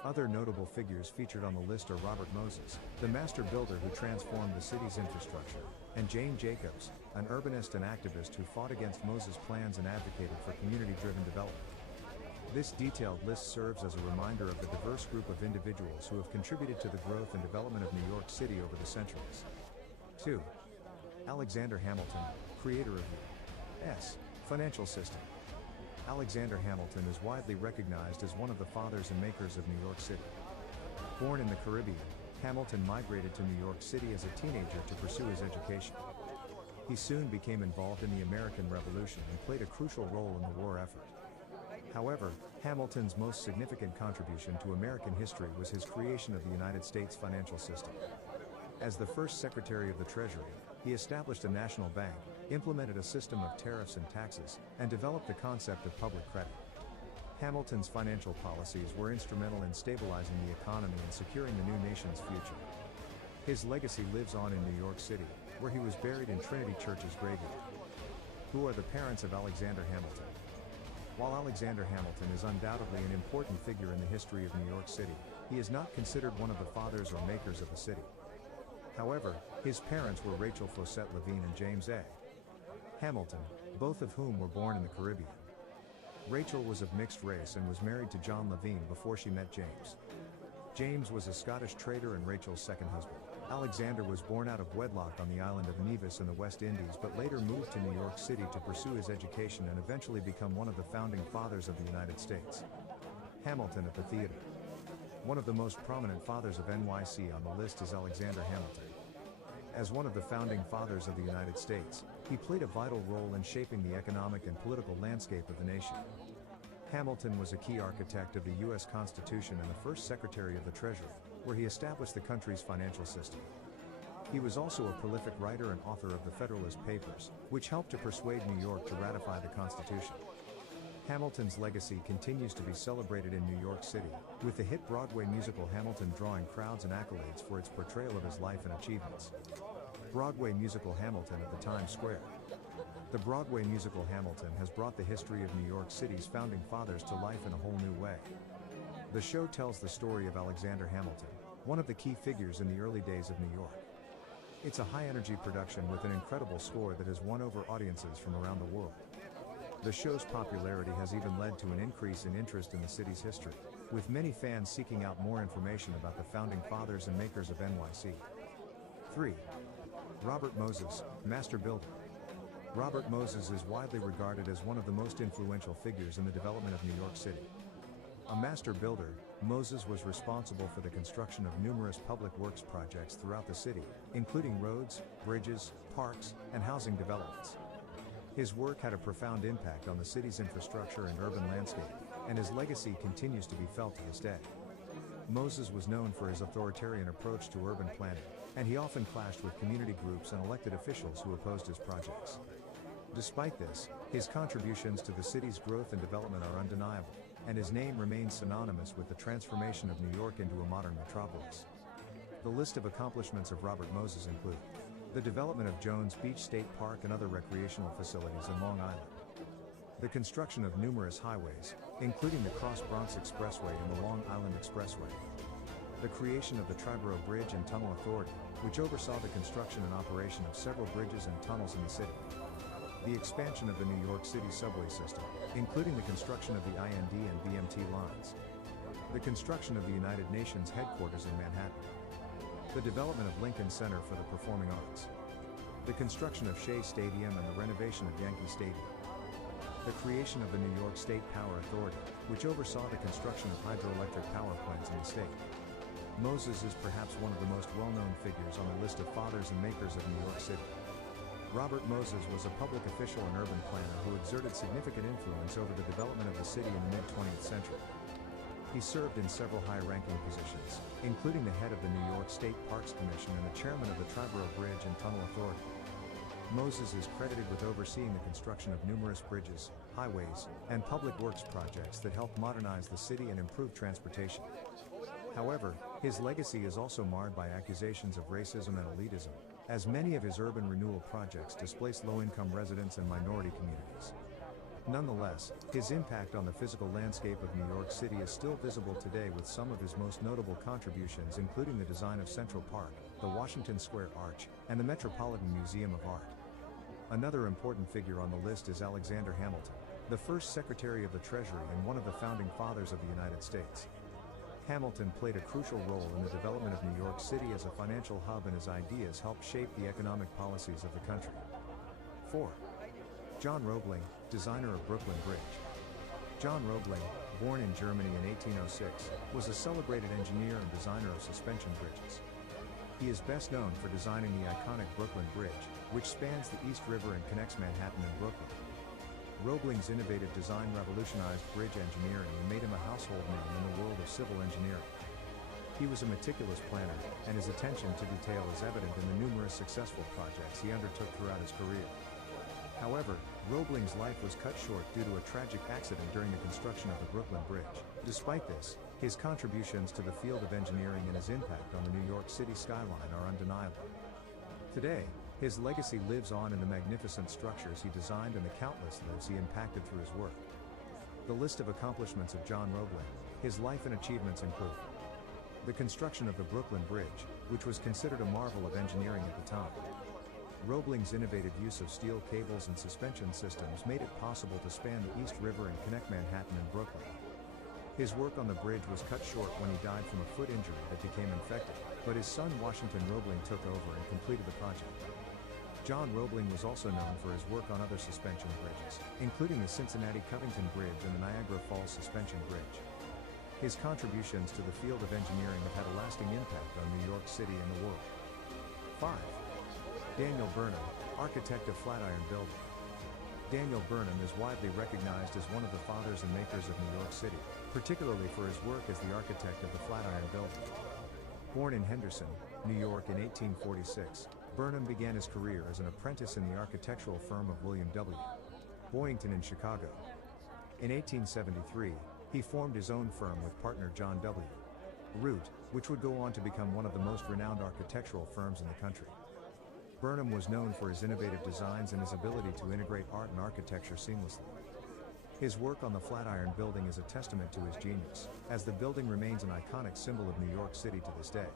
Other notable figures featured on the list are Robert Moses, the master builder who transformed the city's infrastructure, and Jane Jacobs, an urbanist and activist who fought against Moses' plans and advocated for community-driven development. This detailed list serves as a reminder of the diverse group of individuals who have contributed to the growth and development of New York City over the centuries. 2. Alexander Hamilton, creator of the U.S. financial system. Alexander Hamilton is widely recognized as one of the fathers and makers of New York City. Born in the Caribbean, Hamilton migrated to New York City as a teenager to pursue his education. He soon became involved in the American Revolution and played a crucial role in the war effort. However, Hamilton's most significant contribution to American history was his creation of the United States financial system. As the first Secretary of the Treasury, he established a national bank, implemented a system of tariffs and taxes, and developed the concept of public credit. Hamilton's financial policies were instrumental in stabilizing the economy and securing the new nation's future. His legacy lives on in New York City, where he was buried in Trinity Church's graveyard. Who are the parents of Alexander Hamilton? While Alexander Hamilton is undoubtedly an important figure in the history of New York City, he is not considered one of the fathers or makers of the city. However, his parents were Rachel Fossett Levine and James A. Hamilton, both of whom were born in the Caribbean. Rachel was of mixed race and was married to John Levine before she met James. James was a Scottish trader and Rachel's second husband. Alexander was born out of wedlock on the island of Nevis in the West Indies but later moved to New York City to pursue his education and eventually become one of the founding fathers of the United States. Hamilton at the theater. One of the most prominent fathers of NYC on the list is Alexander Hamilton. As one of the founding fathers of the United States, he played a vital role in shaping the economic and political landscape of the nation. Hamilton was a key architect of the U.S. Constitution and the first Secretary of the Treasury, where he established the country's financial system. He was also a prolific writer and author of the Federalist Papers, which helped to persuade New York to ratify the Constitution. Hamilton's legacy continues to be celebrated in New York City, with the hit Broadway musical Hamilton drawing crowds and accolades for its portrayal of his life and achievements. Broadway musical Hamilton at the Times Square. The Broadway musical Hamilton has brought the history of New York City's founding fathers to life in a whole new way. The show tells the story of Alexander Hamilton, one of the key figures in the early days of New York. It's a high-energy production with an incredible score that has won over audiences from around the world. The show's popularity has even led to an increase in interest in the city's history, with many fans seeking out more information about the founding fathers and makers of NYC. 3. Robert Moses, Master Builder. Robert Moses is widely regarded as one of the most influential figures in the development of New York City. A master builder, Moses was responsible for the construction of numerous public works projects throughout the city, including roads, bridges, parks, and housing developments. His work had a profound impact on the city's infrastructure and urban landscape, and his legacy continues to be felt to this day. Moses was known for his authoritarian approach to urban planning, and he often clashed with community groups and elected officials who opposed his projects. Despite this, his contributions to the city's growth and development are undeniable, and his name remains synonymous with the transformation of New York into a modern metropolis. The list of accomplishments of Robert Moses include the development of Jones Beach State Park and other recreational facilities in Long Island, the construction of numerous highways, including the Cross Bronx Expressway and the Long Island Expressway, the creation of the Triborough Bridge and Tunnel Authority, which oversaw the construction and operation of several bridges and tunnels in the city, the expansion of the New York City subway system, including the construction of the IND and BMT lines, the construction of the United Nations headquarters in Manhattan, the development of Lincoln Center for the Performing Arts, the construction of Shea Stadium and the renovation of Yankee Stadium, the creation of the New York State Power Authority, which oversaw the construction of hydroelectric power plants in the state. Moses is perhaps one of the most well-known figures on the list of fathers and makers of New York City. Robert Moses was a public official and urban planner who exerted significant influence over the development of the city in the mid-20th century. He served in several high-ranking positions, including the head of the New York State Parks Commission and the chairman of the Triborough Bridge and Tunnel Authority. Moses is credited with overseeing the construction of numerous bridges, highways, and public works projects that help modernize the city and improve transportation. However, his legacy is also marred by accusations of racism and elitism, as many of his urban renewal projects displace low-income residents and minority communities. Nonetheless, his impact on the physical landscape of New York City is still visible today, with some of his most notable contributions including the design of Central Park, the Washington Square Arch, and the Metropolitan Museum of Art. Another important figure on the list is Alexander Hamilton, the first Secretary of the Treasury and one of the founding fathers of the United States. Hamilton played a crucial role in the development of New York City as a financial hub, and his ideas helped shape the economic policies of the country. 4. John Roebling, designer of Brooklyn Bridge. John Roebling, born in Germany in 1806, was a celebrated engineer and designer of suspension bridges. He is best known for designing the iconic Brooklyn Bridge, which spans the East River and connects Manhattan and Brooklyn. Roebling's innovative design revolutionized bridge engineering and made him a household name in the world of civil engineering. He was a meticulous planner, and his attention to detail is evident in the numerous successful projects he undertook throughout his career. However, Roebling's life was cut short due to a tragic accident during the construction of the Brooklyn Bridge. Despite this, his contributions to the field of engineering and his impact on the New York City skyline are undeniable. Today, his legacy lives on in the magnificent structures he designed and the countless lives he impacted through his work. The list of accomplishments of John Roebling, his life and achievements include the construction of the Brooklyn Bridge, which was considered a marvel of engineering at the time. Roebling's innovative use of steel cables and suspension systems made it possible to span the East River and connect Manhattan and Brooklyn. His work on the bridge was cut short when he died from a foot injury that became infected, but his son Washington Roebling took over and completed the project. John Roebling was also known for his work on other suspension bridges, including the Cincinnati-Covington Bridge and the Niagara Falls Suspension Bridge. His contributions to the field of engineering have had a lasting impact on New York City and the world. 5. Daniel Burnham, architect of Flatiron Building. Daniel Burnham is widely recognized as one of the fathers and makers of New York City, particularly for his work as the architect of the Flatiron Building. Born in Henderson, New York in 1846, Burnham began his career as an apprentice in the architectural firm of William W. Boyington in Chicago. In 1873, he formed his own firm with partner John W. Root, which would go on to become one of the most renowned architectural firms in the country. Burnham was known for his innovative designs and his ability to integrate art and architecture seamlessly. His work on the Flatiron Building is a testament to his genius, as the building remains an iconic symbol of New York City to this day.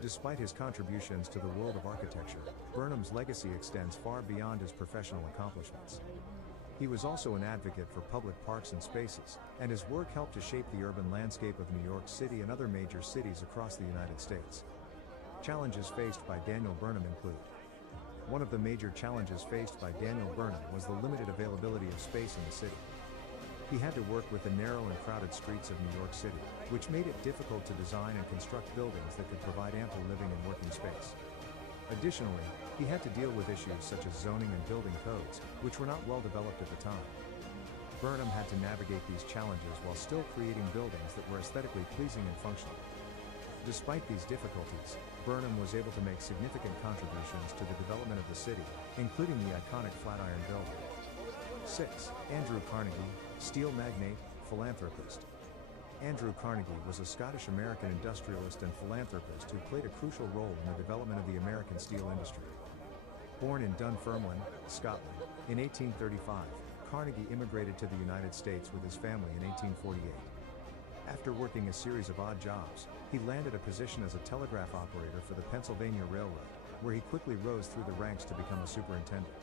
Despite his contributions to the world of architecture, Burnham's legacy extends far beyond his professional accomplishments. He was also an advocate for public parks and spaces, and his work helped to shape the urban landscape of New York City and other major cities across the United States. Challenges faced by Daniel Burnham include: one of the major challenges faced by Daniel Burnham was the limited availability of space in the city. He had to work with the narrow and crowded streets of New York City, which made it difficult to design and construct buildings that could provide ample living and working space. Additionally, he had to deal with issues such as zoning and building codes, which were not well developed at the time. Burnham had to navigate these challenges while still creating buildings that were aesthetically pleasing and functional. Despite these difficulties, Burnham was able to make significant contributions to the development of the city, including the iconic Flatiron Building. 6. Andrew Carnegie, steel magnate, philanthropist. Andrew Carnegie was a Scottish-American industrialist and philanthropist who played a crucial role in the development of the American steel industry. Born in Dunfermline, Scotland, in 1835, Carnegie immigrated to the United States with his family in 1848. After working a series of odd jobs, he landed a position as a telegraph operator for the Pennsylvania Railroad, where he quickly rose through the ranks to become a superintendent.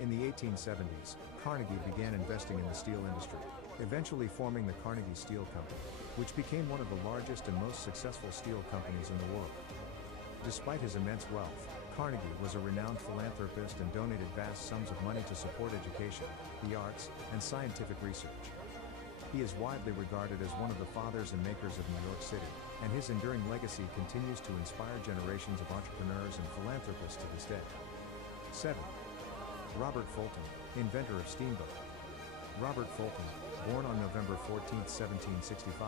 In the 1870s, Carnegie began investing in the steel industry, eventually forming the Carnegie Steel Company, which became one of the largest and most successful steel companies in the world. Despite his immense wealth, Carnegie was a renowned philanthropist and donated vast sums of money to support education, the arts, and scientific research. He is widely regarded as one of the fathers and makers of New York City, and his enduring legacy continues to inspire generations of entrepreneurs and philanthropists to this day. 7. Robert Fulton, inventor of steamboat. Robert Fulton, born on November 14, 1765,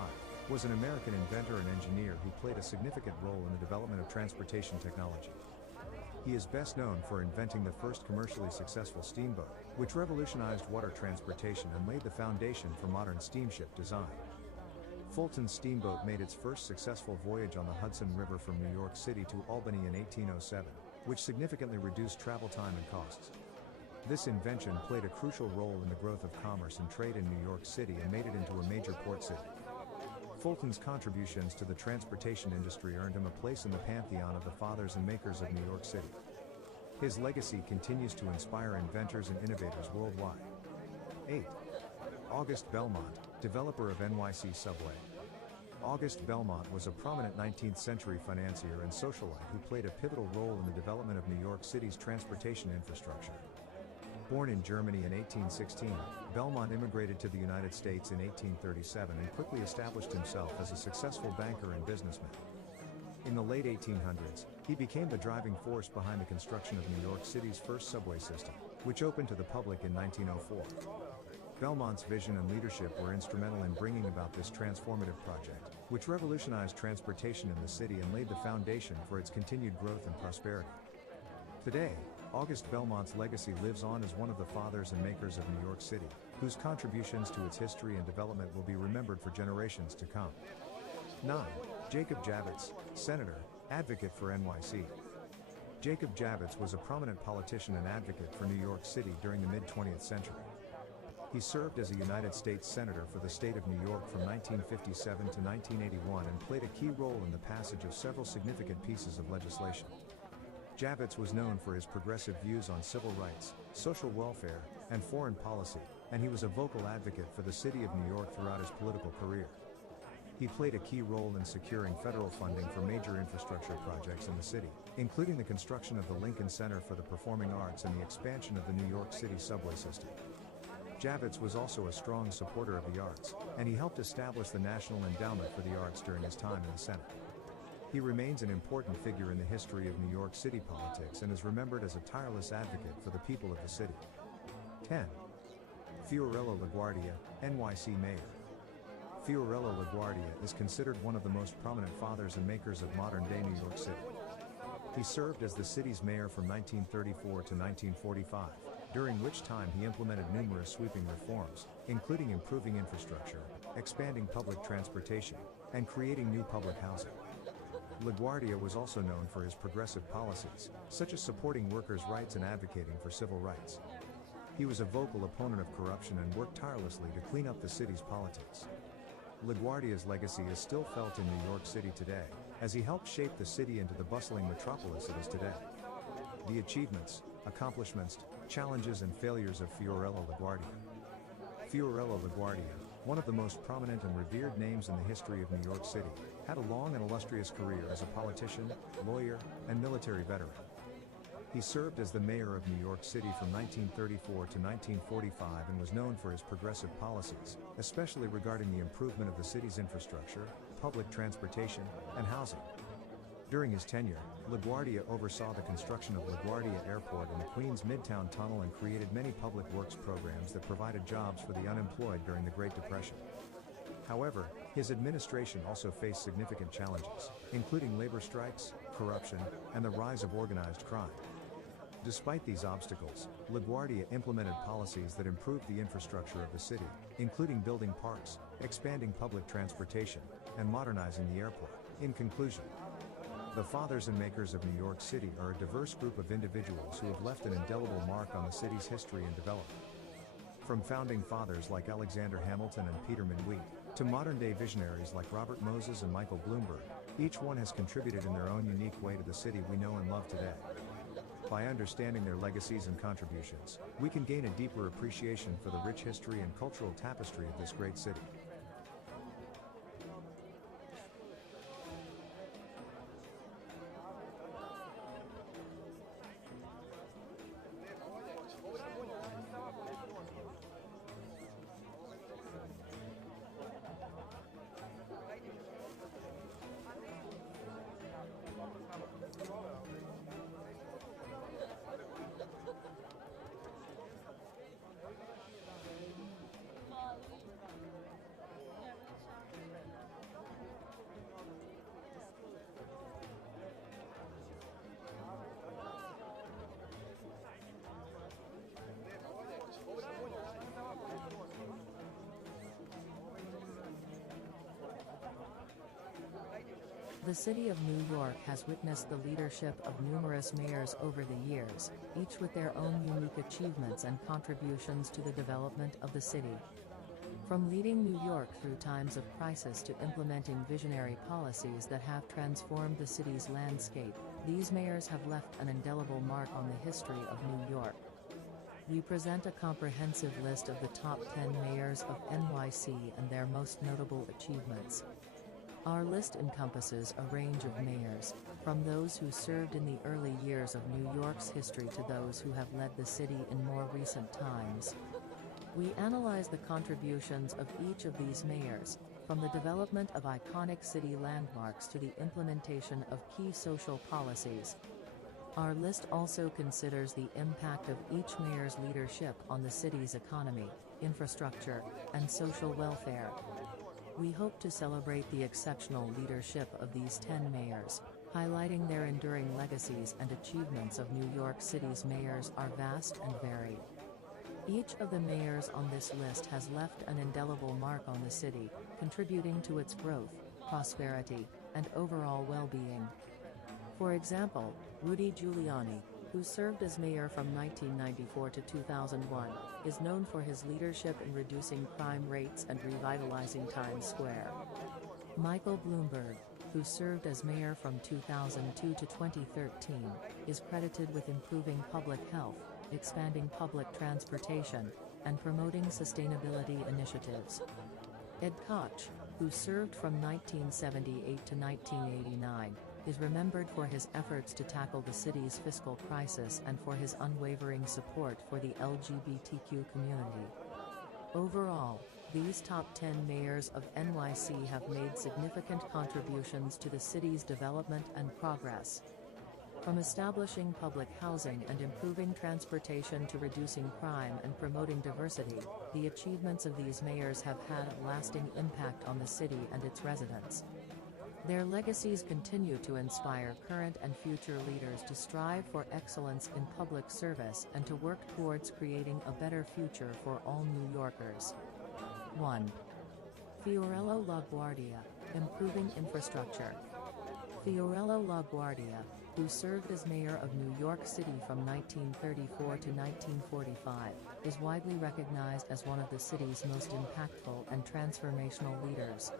was an American inventor and engineer who played a significant role in the development of transportation technology. He is best known for inventing the first commercially successful steamboat, which revolutionized water transportation and laid the foundation for modern steamship design. Fulton's steamboat made its first successful voyage on the Hudson River from New York City to Albany in 1807, which significantly reduced travel time and costs. This invention played a crucial role in the growth of commerce and trade in New York City and made it into a major port city. Fulton's contributions to the transportation industry earned him a place in the pantheon of the fathers and makers of New York City. His legacy continues to inspire inventors and innovators worldwide. 8. Auguste Belmont, developer of NYC subway. Auguste Belmont was a prominent 19th century financier and socialite who played a pivotal role in the development of New York City's transportation infrastructure. Born in Germany in 1816, Belmont immigrated to the United States in 1837 and quickly established himself as a successful banker and businessman. In the late 1800s, he became the driving force behind the construction of New York City's first subway system, which opened to the public in 1904. Belmont's vision and leadership were instrumental in bringing about this transformative project, which revolutionized transportation in the city and laid the foundation for its continued growth and prosperity. Today, Auguste Belmont's legacy lives on as one of the fathers and makers of New York City, whose contributions to its history and development will be remembered for generations to come. 9. Jacob Javits, Senator, Advocate for NYC. Jacob Javits was a prominent politician and advocate for New York City during the mid-20th century. He served as a United States Senator for the state of New York from 1957 to 1981 and played a key role in the passage of several significant pieces of legislation. Javits was known for his progressive views on civil rights, social welfare, and foreign policy, and he was a vocal advocate for the city of New York throughout his political career. He played a key role in securing federal funding for major infrastructure projects in the city, including the construction of the Lincoln Center for the Performing Arts and the expansion of the New York City subway system. Javits was also a strong supporter of the arts, and he helped establish the National Endowment for the Arts during his time in the Senate. He remains an important figure in the history of New York City politics and is remembered as a tireless advocate for the people of the city. 10. Fiorello LaGuardia, NYC Mayor. Fiorello LaGuardia is considered one of the most prominent fathers and makers of modern-day New York City. He served as the city's mayor from 1934 to 1945, during which time he implemented numerous sweeping reforms, including improving infrastructure, expanding public transportation, and creating new public housing. LaGuardia was also known for his progressive policies, such as supporting workers' rights and advocating for civil rights. He was a vocal opponent of corruption and worked tirelessly to clean up the city's politics. LaGuardia's legacy is still felt in New York City today, as he helped shape the city into the bustling metropolis it is today. The achievements, accomplishments, challenges and failures of Fiorello LaGuardia. Fiorello LaGuardia, one of the most prominent and revered names in the history of New York City, had a long and illustrious career as a politician, lawyer, and military veteran. He served as the mayor of New York City from 1934 to 1945 and was known for his progressive policies, especially regarding the improvement of the city's infrastructure, public transportation, and housing. During his tenure, LaGuardia oversaw the construction of LaGuardia Airport and the Queens Midtown Tunnel and created many public works programs that provided jobs for the unemployed during the Great Depression. However, his administration also faced significant challenges, including labor strikes, corruption, and the rise of organized crime. Despite these obstacles, LaGuardia implemented policies that improved the infrastructure of the city, including building parks, expanding public transportation, and modernizing the airport. In conclusion, the fathers and makers of New York City are a diverse group of individuals who have left an indelible mark on the city's history and development. From founding fathers like Alexander Hamilton and Peterman Wheat, to modern-day visionaries like Robert Moses and Michael Bloomberg, each one has contributed in their own unique way to the city we know and love today. By understanding their legacies and contributions, we can gain a deeper appreciation for the rich history and cultural tapestry of this great city. The city of New York has witnessed the leadership of numerous mayors over the years, each with their own unique achievements and contributions to the development of the city. From leading New York through times of crisis to implementing visionary policies that have transformed the city's landscape, these mayors have left an indelible mark on the history of New York. We present a comprehensive list of the top 10 mayors of NYC and their most notable achievements. Our list encompasses a range of mayors, from those who served in the early years of New York's history to those who have led the city in more recent times. We analyze the contributions of each of these mayors, from the development of iconic city landmarks to the implementation of key social policies. Our list also considers the impact of each mayor's leadership on the city's economy, infrastructure, and social welfare. We hope to celebrate the exceptional leadership of these 10 mayors, highlighting their enduring legacies and achievements. Of New York City's mayors are vast and varied. Each of the mayors on this list has left an indelible mark on the city, contributing to its growth, prosperity, and overall well-being. For example, Rudy Giuliani, who served as mayor from 1994 to 2001, is known for his leadership in reducing crime rates and revitalizing Times Square. Michael Bloomberg, who served as mayor from 2002 to 2013, is credited with improving public health, expanding public transportation, and promoting sustainability initiatives. Ed Koch, who served from 1978 to 1989, is remembered for his efforts to tackle the city's fiscal crisis and for his unwavering support for the LGBTQ community. Overall, these top 10 mayors of NYC have made significant contributions to the city's development and progress. From establishing public housing and improving transportation to reducing crime and promoting diversity, the achievements of these mayors have had a lasting impact on the city and its residents. Their legacies continue to inspire current and future leaders to strive for excellence in public service and to work towards creating a better future for all New Yorkers. 1. Fiorello LaGuardia, improving infrastructure. Fiorello LaGuardia, who served as mayor of New York City from 1934 to 1945, is widely recognized as one of the city's most impactful and transformational leaders.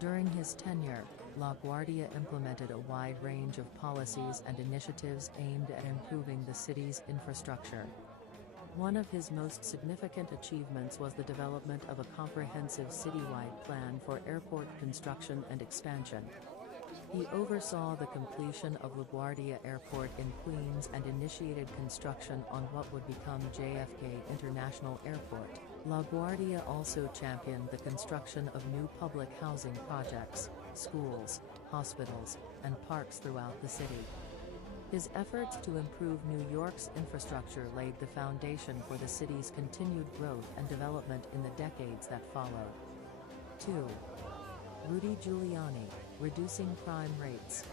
During his tenure, LaGuardia implemented a wide range of policies and initiatives aimed at improving the city's infrastructure. One of his most significant achievements was the development of a comprehensive citywide plan for airport construction and expansion. He oversaw the completion of LaGuardia Airport in Queens and initiated construction on what would become JFK International Airport. LaGuardia also championed the construction of new public housing projects, schools, hospitals, and parks throughout the city. His efforts to improve New York's infrastructure laid the foundation for the city's continued growth and development in the decades that followed. 2. Rudy Giuliani, reducing crime rates.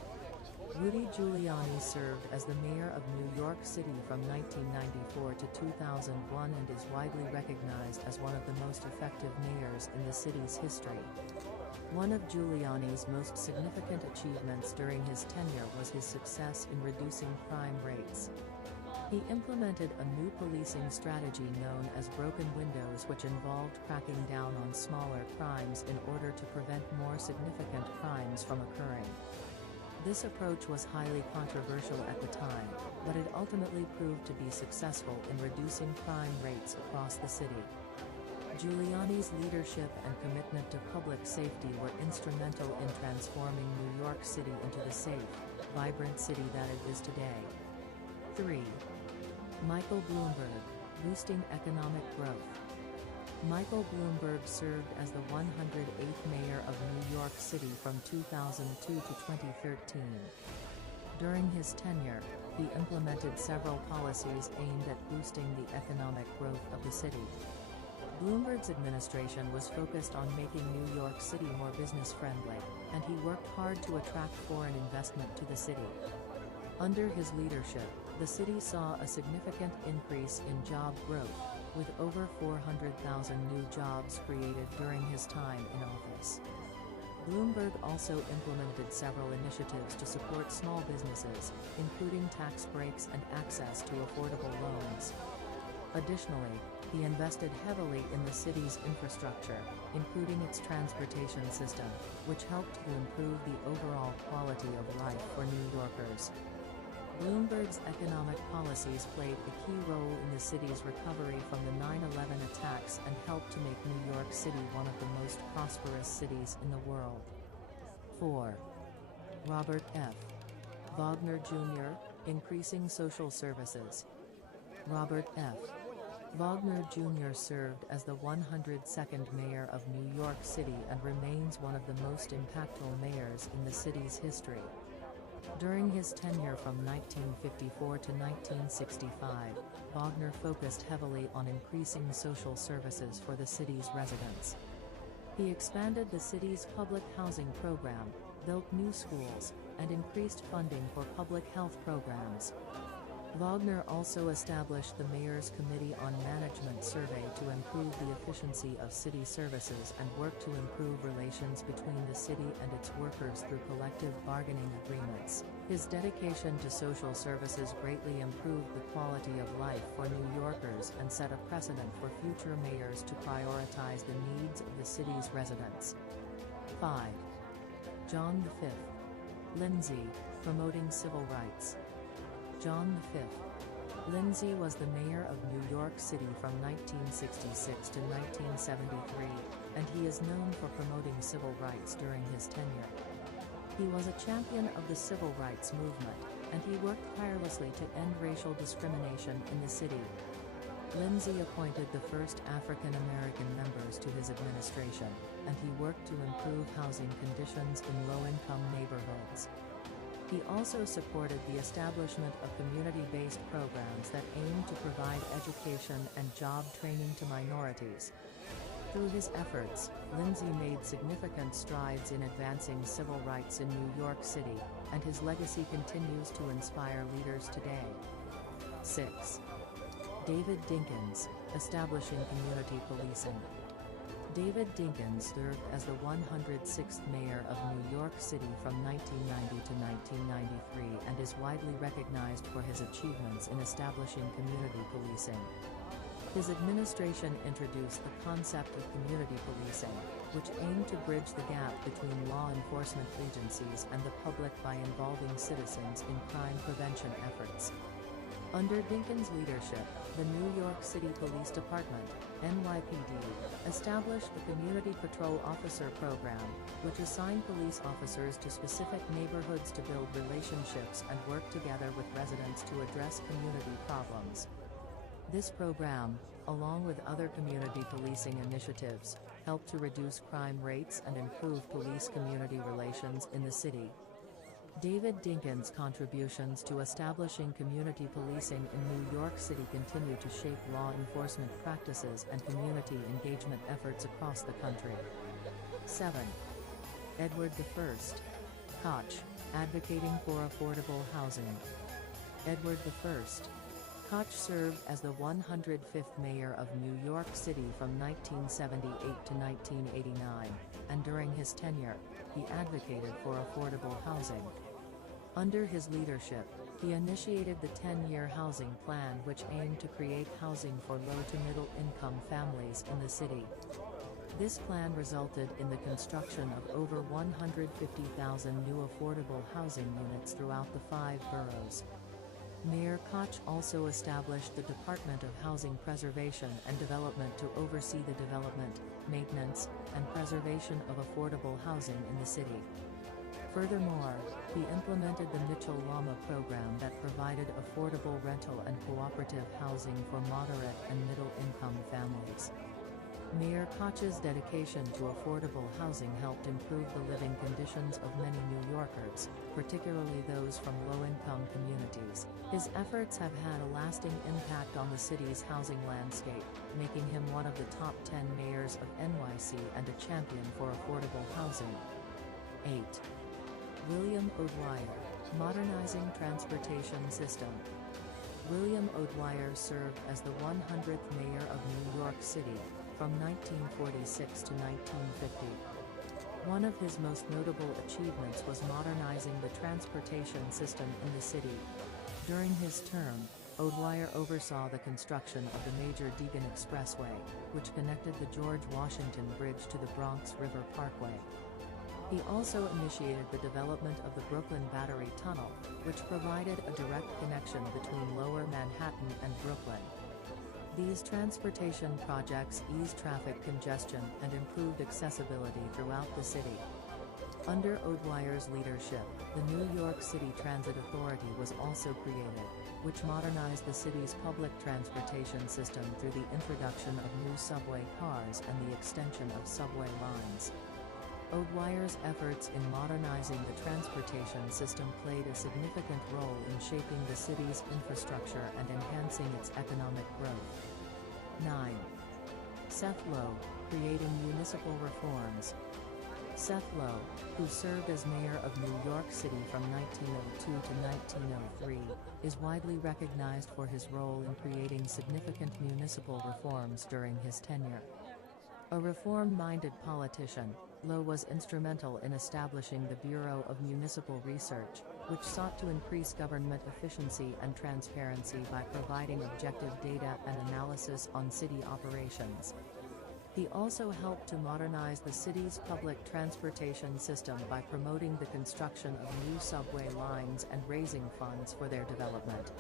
Rudy Giuliani served as the mayor of New York City from 1994 to 2001 and is widely recognized as one of the most effective mayors in the city's history. One of Giuliani's most significant achievements during his tenure was his success in reducing crime rates. He implemented a new policing strategy known as broken windows, which involved cracking down on smaller crimes in order to prevent more significant crimes from occurring. This approach was highly controversial at the time, but it ultimately proved to be successful in reducing crime rates across the city. Giuliani's leadership and commitment to public safety were instrumental in transforming New York City into the safe, vibrant city that it is today. 3. Michael Bloomberg, boosting economic growth. Michael Bloomberg served as the 108th mayor of New York City from 2002 to 2013. During his tenure, he implemented several policies aimed at boosting the economic growth of the city. Bloomberg's administration was focused on making New York City more business-friendly, and he worked hard to attract foreign investment to the city. Under his leadership, the city saw a significant increase in job growth, with over 400,000 new jobs created during his time in office. Bloomberg also implemented several initiatives to support small businesses, including tax breaks and access to affordable loans. Additionally, he invested heavily in the city's infrastructure, including its transportation system, which helped to improve the overall quality of life for New Yorkers. Bloomberg's economic policies played a key role in the city's recovery from the 9/11 attacks and helped to make New York City one of the most prosperous cities in the world. 4. Robert F. Wagner Jr., increasing social services. Robert F. Wagner Jr. served as the 102nd mayor of New York City and remains one of the most impactful mayors in the city's history. During his tenure from 1954 to 1965, Wagner focused heavily on increasing social services for the city's residents. He expanded the city's public housing program, built new schools, and increased funding for public health programs. Wagner also established the Mayor's Committee on Management Survey to improve the efficiency of city services and worked to improve relations between the city and its workers through collective bargaining agreements. His dedication to social services greatly improved the quality of life for New Yorkers and set a precedent for future mayors to prioritize the needs of the city's residents. 5. John V. Lindsay, promoting civil rights. John V. Lindsay was the mayor of New York City from 1966 to 1973, and he is known for promoting civil rights during his tenure. He was a champion of the civil rights movement, and he worked tirelessly to end racial discrimination in the city. Lindsay appointed the first African American members to his administration, and he worked to improve housing conditions in low-income neighborhoods. He also supported the establishment of community-based programs that aim to provide education and job training to minorities. Through his efforts, Lindsay made significant strides in advancing civil rights in New York City, and his legacy continues to inspire leaders today. 6. David Dinkins, establishing community policing. David Dinkins served as the 106th mayor of New York City from 1990 to 1993 and is widely recognized for his achievements in establishing community policing. His administration introduced the concept of community policing, which aimed to bridge the gap between law enforcement agencies and the public by involving citizens in crime prevention efforts. Under Dinkins' leadership, the New York City Police Department, NYPD, established the Community Patrol Officer Program, which assigned police officers to specific neighborhoods to build relationships and work together with residents to address community problems. This program, along with other community policing initiatives, helped to reduce crime rates and improve police-community relations in the city. David Dinkins' contributions to establishing community policing in New York City continue to shape law enforcement practices and community engagement efforts across the country. 7. Edward I. Koch, advocating for affordable housing. Edward I. Koch served as the 105th mayor of New York City from 1978 to 1989, and during his tenure, he advocated for affordable housing. Under his leadership, he initiated the 10-year housing plan which aimed to create housing for low to middle income families in the city. This plan resulted in the construction of over 150,000 new affordable housing units throughout the 5 boroughs. Mayor Koch also established the Department of Housing Preservation and Development to oversee the development, maintenance, and preservation of affordable housing in the city. Furthermore, he implemented the Mitchell-Lama program that provided affordable rental and cooperative housing for moderate and middle-income families. Mayor Koch's dedication to affordable housing helped improve the living conditions of many New Yorkers, particularly those from low-income communities. His efforts have had a lasting impact on the city's housing landscape, making him one of the top 10 mayors of NYC and a champion for affordable housing. 8. William O'Dwyer, modernizing transportation system. William O'Dwyer served as the 100th mayor of New York City, from 1946 to 1950. One of his most notable achievements was modernizing the transportation system in the city. During his term, O'Dwyer oversaw the construction of the major Deegan Expressway, which connected the George Washington Bridge to the Bronx River Parkway. He also initiated the development of the Brooklyn Battery Tunnel, which provided a direct connection between Lower Manhattan and Brooklyn. These transportation projects eased traffic congestion and improved accessibility throughout the city. Under O'Dwyer's leadership, the New York City Transit Authority was also created, which modernized the city's public transportation system through the introduction of new subway cars and the extension of subway lines. O'Dwyer's efforts in modernizing the transportation system played a significant role in shaping the city's infrastructure and enhancing its economic growth. 9. Seth Low, creating municipal reforms. Seth Low, who served as mayor of New York City from 1902 to 1903, is widely recognized for his role in creating significant municipal reforms during his tenure. A reform-minded politician, Low was instrumental in establishing the Bureau of Municipal Research, which sought to increase government efficiency and transparency by providing objective data and analysis on city operations. He also helped to modernize the city's public transportation system by promoting the construction of new subway lines and raising funds for their development.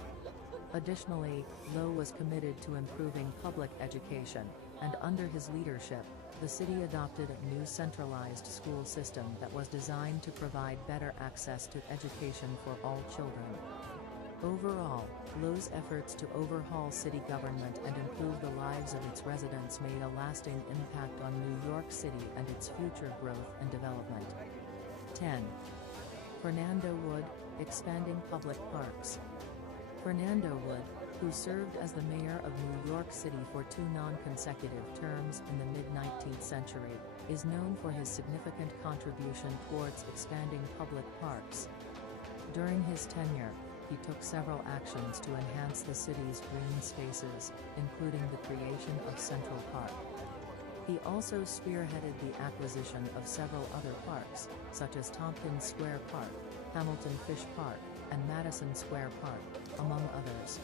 Additionally, Low was committed to improving public education, and under his leadership, the city adopted a new centralized school system that was designed to provide better access to education for all children. Overall, Low's efforts to overhaul city government and improve the lives of its residents made a lasting impact on New York City and its future growth and development. 10. Fernando Wood, expanding public parks. Fernando Wood, who served as the mayor of New York City for 2 non-consecutive terms in the mid-19th century, is known for his significant contribution towards expanding public parks. During his tenure, he took several actions to enhance the city's green spaces, including the creation of Central Park. He also spearheaded the acquisition of several other parks, such as Tompkins Square Park, Hamilton Fish Park, and Madison Square Park, among others.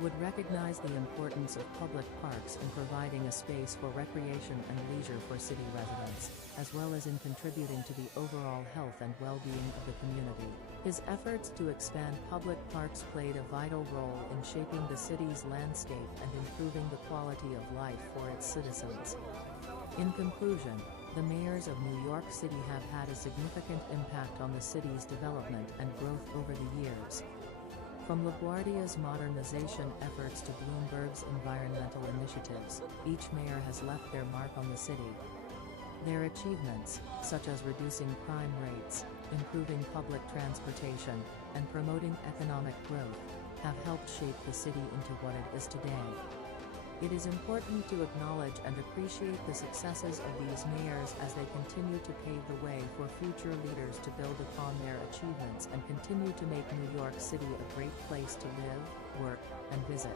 Wood recognized the importance of public parks in providing a space for recreation and leisure for city residents, as well as in contributing to the overall health and well-being of the community. His efforts to expand public parks played a vital role in shaping the city's landscape and improving the quality of life for its citizens. In conclusion, the mayors of New York City have had a significant impact on the city's development and growth over the years. From LaGuardia's modernization efforts to Bloomberg's environmental initiatives, each mayor has left their mark on the city. Their achievements, such as reducing crime rates, improving public transportation, and promoting economic growth, have helped shape the city into what it is today. It is important to acknowledge and appreciate the successes of these mayors as they continue to pave the way for future leaders to build upon their achievements and continue to make New York City a great place to live, work, and visit.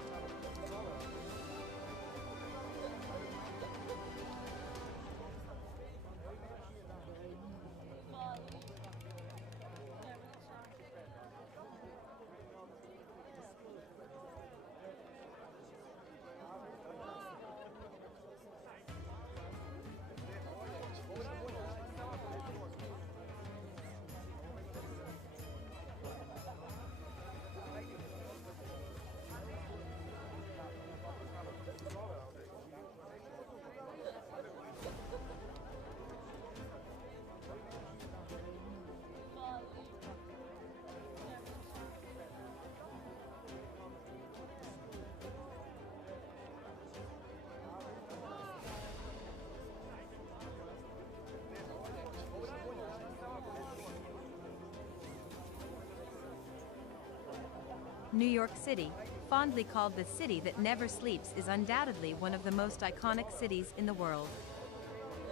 New York City, fondly called the city that never sleeps, is undoubtedly one of the most iconic cities in the world.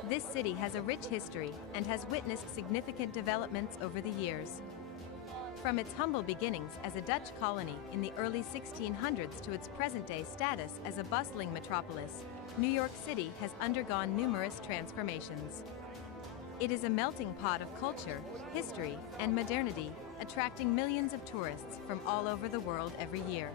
This city has a rich history and has witnessed significant developments over the years. From its humble beginnings as a Dutch colony in the early 1600s to its present-day status as a bustling metropolis, New York City has undergone numerous transformations. It is a melting pot of culture, history, and modernity, attracting millions of tourists from all over the world every year.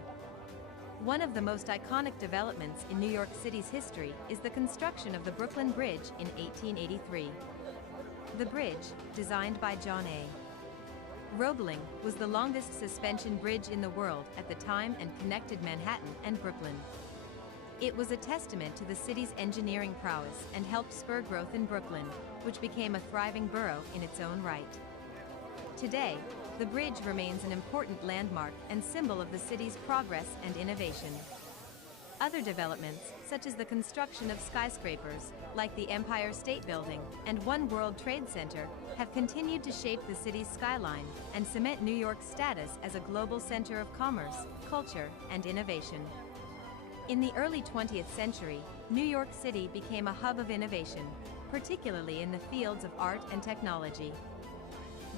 One of the most iconic developments in New York City's history is the construction of the Brooklyn Bridge in 1883. The bridge, designed by John A. Roebling, was the longest suspension bridge in the world at the time and connected Manhattan and Brooklyn. It was a testament to the city's engineering prowess and helped spur growth in Brooklyn, which became a thriving borough in its own right. Today, the bridge remains an important landmark and symbol of the city's progress and innovation. Other developments, such as the construction of skyscrapers, like the Empire State Building and One World Trade Center, have continued to shape the city's skyline and cement New York's status as a global center of commerce, culture, and innovation. In the early 20th century, New York City became a hub of innovation, particularly in the fields of art and technology.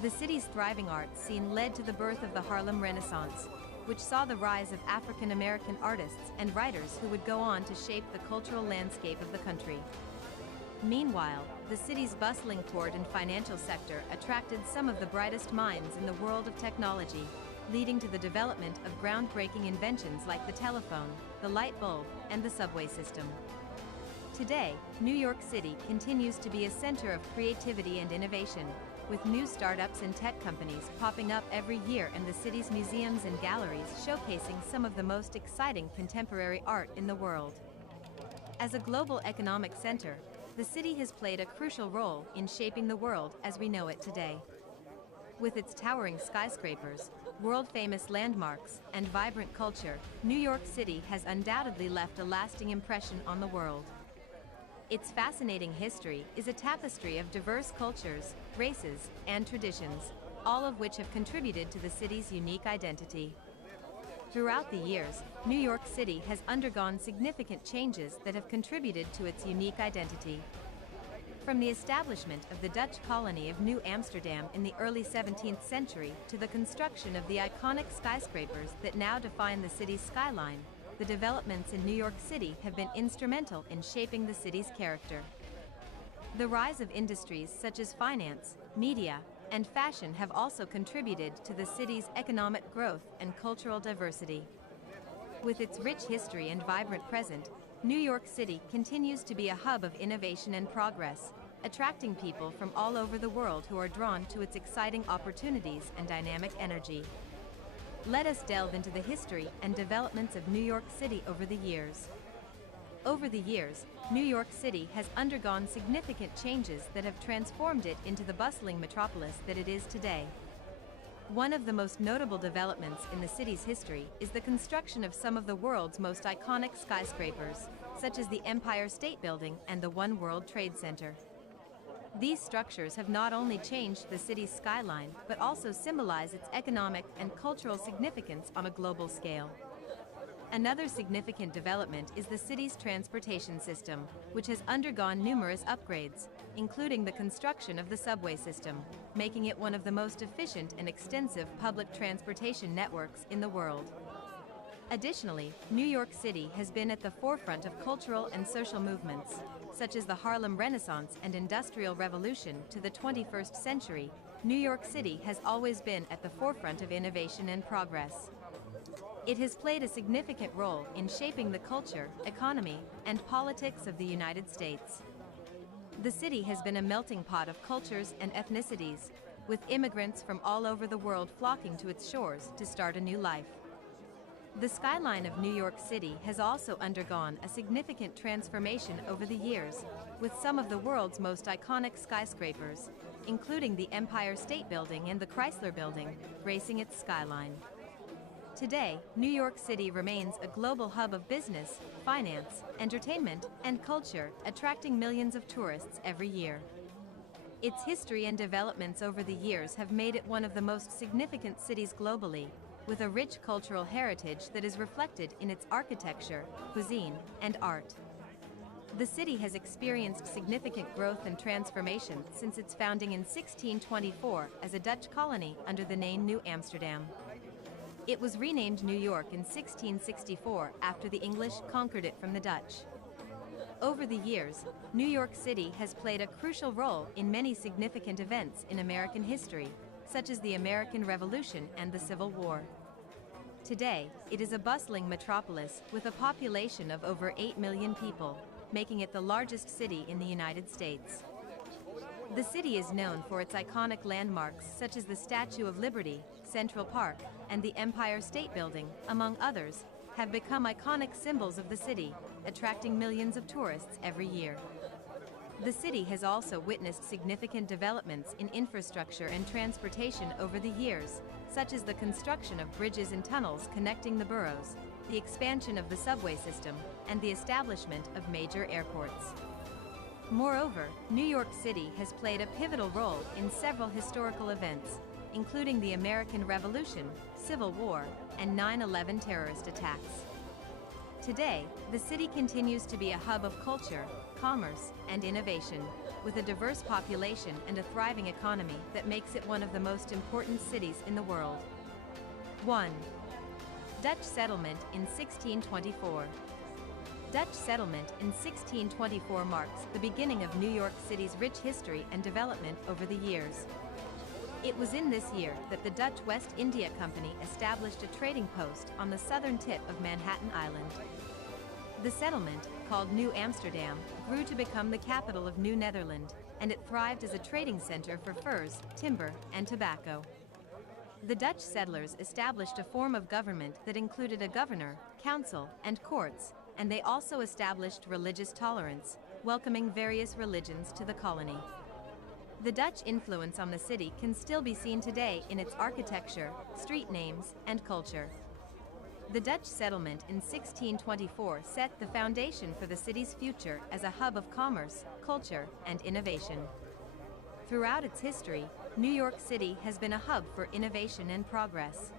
The city's thriving art scene led to the birth of the Harlem Renaissance, which saw the rise of African American artists and writers who would go on to shape the cultural landscape of the country. Meanwhile, the city's bustling port and financial sector attracted some of the brightest minds in the world of technology, leading to the development of groundbreaking inventions like the telephone, the light bulb, and the subway system. Today, New York City continues to be a center of creativity and innovation, with new startups and tech companies popping up every year and the city's museums and galleries showcasing some of the most exciting contemporary art in the world. As a global economic center, the city has played a crucial role in shaping the world as we know it today. With its towering skyscrapers, world-famous landmarks, and vibrant culture, New York City has undoubtedly left a lasting impression on the world. Its fascinating history is a tapestry of diverse cultures, races, and traditions, all of which have contributed to the city's unique identity. Throughout the years, New York City has undergone significant changes that have contributed to its unique identity. From the establishment of the Dutch colony of New Amsterdam in the early 17th century to the construction of the iconic skyscrapers that now define the city's skyline, the developments in New York City have been instrumental in shaping the city's character. The rise of industries such as finance, media, and fashion have also contributed to the city's economic growth and cultural diversity. With its rich history and vibrant present, New York City continues to be a hub of innovation and progress, attracting people from all over the world who are drawn to its exciting opportunities and dynamic energy. Let us delve into the history and developments of New York City over the years. Over the years, New York City has undergone significant changes that have transformed it into the bustling metropolis that it is today. One of the most notable developments in the city's history is the construction of some of the world's most iconic skyscrapers, such as the Empire State Building and the One World Trade Center. These structures have not only changed the city's skyline, but also symbolize its economic and cultural significance on a global scale. Another significant development is the city's transportation system, which has undergone numerous upgrades, including the construction of the subway system, making it one of the most efficient and extensive public transportation networks in the world. Additionally, New York City has been at the forefront of cultural and social movements, such as the Harlem Renaissance and Industrial Revolution to the 21st century. New York City has always been at the forefront of innovation and progress. It has played a significant role in shaping the culture, economy, and politics of the United States. The city has been a melting pot of cultures and ethnicities, with immigrants from all over the world flocking to its shores to start a new life. The skyline of New York City has also undergone a significant transformation over the years, with some of the world's most iconic skyscrapers, including the Empire State Building and the Chrysler Building, gracing its skyline. Today, New York City remains a global hub of business, finance, entertainment, and culture, attracting millions of tourists every year. Its history and developments over the years have made it one of the most significant cities globally, with a rich cultural heritage that is reflected in its architecture, cuisine, and art. The city has experienced significant growth and transformation since its founding in 1624 as a Dutch colony under the name New Amsterdam. It was renamed New York in 1664 after the English conquered it from the Dutch. Over the years, New York City has played a crucial role in many significant events in American history, such as the American Revolution and the Civil War. Today, it is a bustling metropolis with a population of over 8 million people, making it the largest city in the United States. The city is known for its iconic landmarks such as the Statue of Liberty, Central Park, and the Empire State Building, among others, have become iconic symbols of the city, attracting millions of tourists every year. The city has also witnessed significant developments in infrastructure and transportation over the years, such as the construction of bridges and tunnels connecting the boroughs, the expansion of the subway system, and the establishment of major airports. Moreover, New York City has played a pivotal role in several historical events, including the American Revolution, Civil War, and 9/11 terrorist attacks. Today, the city continues to be a hub of culture, commerce, and innovation, with a diverse population and a thriving economy that makes it one of the most important cities in the world. 1. Dutch settlement in 1624. Dutch settlement in 1624 marks the beginning of New York City's rich history and development over the years. It was in this year that the Dutch West India Company established a trading post on the southern tip of Manhattan Island. The settlement, called New Amsterdam, grew to become the capital of New Netherland, and it thrived as a trading center for furs, timber, and tobacco. The Dutch settlers established a form of government that included a governor, council, and courts, and they also established religious tolerance, welcoming various religions to the colony. The Dutch influence on the city can still be seen today in its architecture, street names, and culture. The Dutch settlement in 1624 set the foundation for the city's future as a hub of commerce, culture, and innovation. Throughout its history, New York City has been a hub for innovation and progress.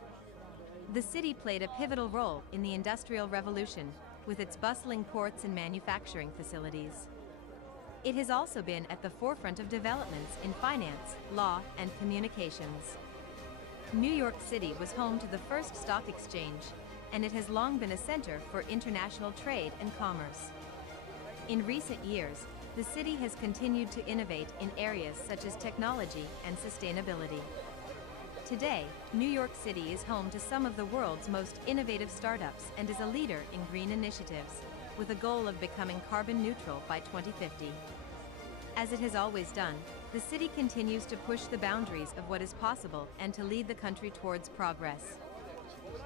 The city played a pivotal role in the Industrial Revolution, with its bustling ports and manufacturing facilities. It has also been at the forefront of developments in finance, law, and communications. New York City was home to the first stock exchange, and it has long been a center for international trade and commerce. In recent years, the city has continued to innovate in areas such as technology and sustainability. Today, New York City is home to some of the world's most innovative startups and is a leader in green initiatives, with a goal of becoming carbon neutral by 2050. As it has always done, the city continues to push the boundaries of what is possible and to lead the country towards progress.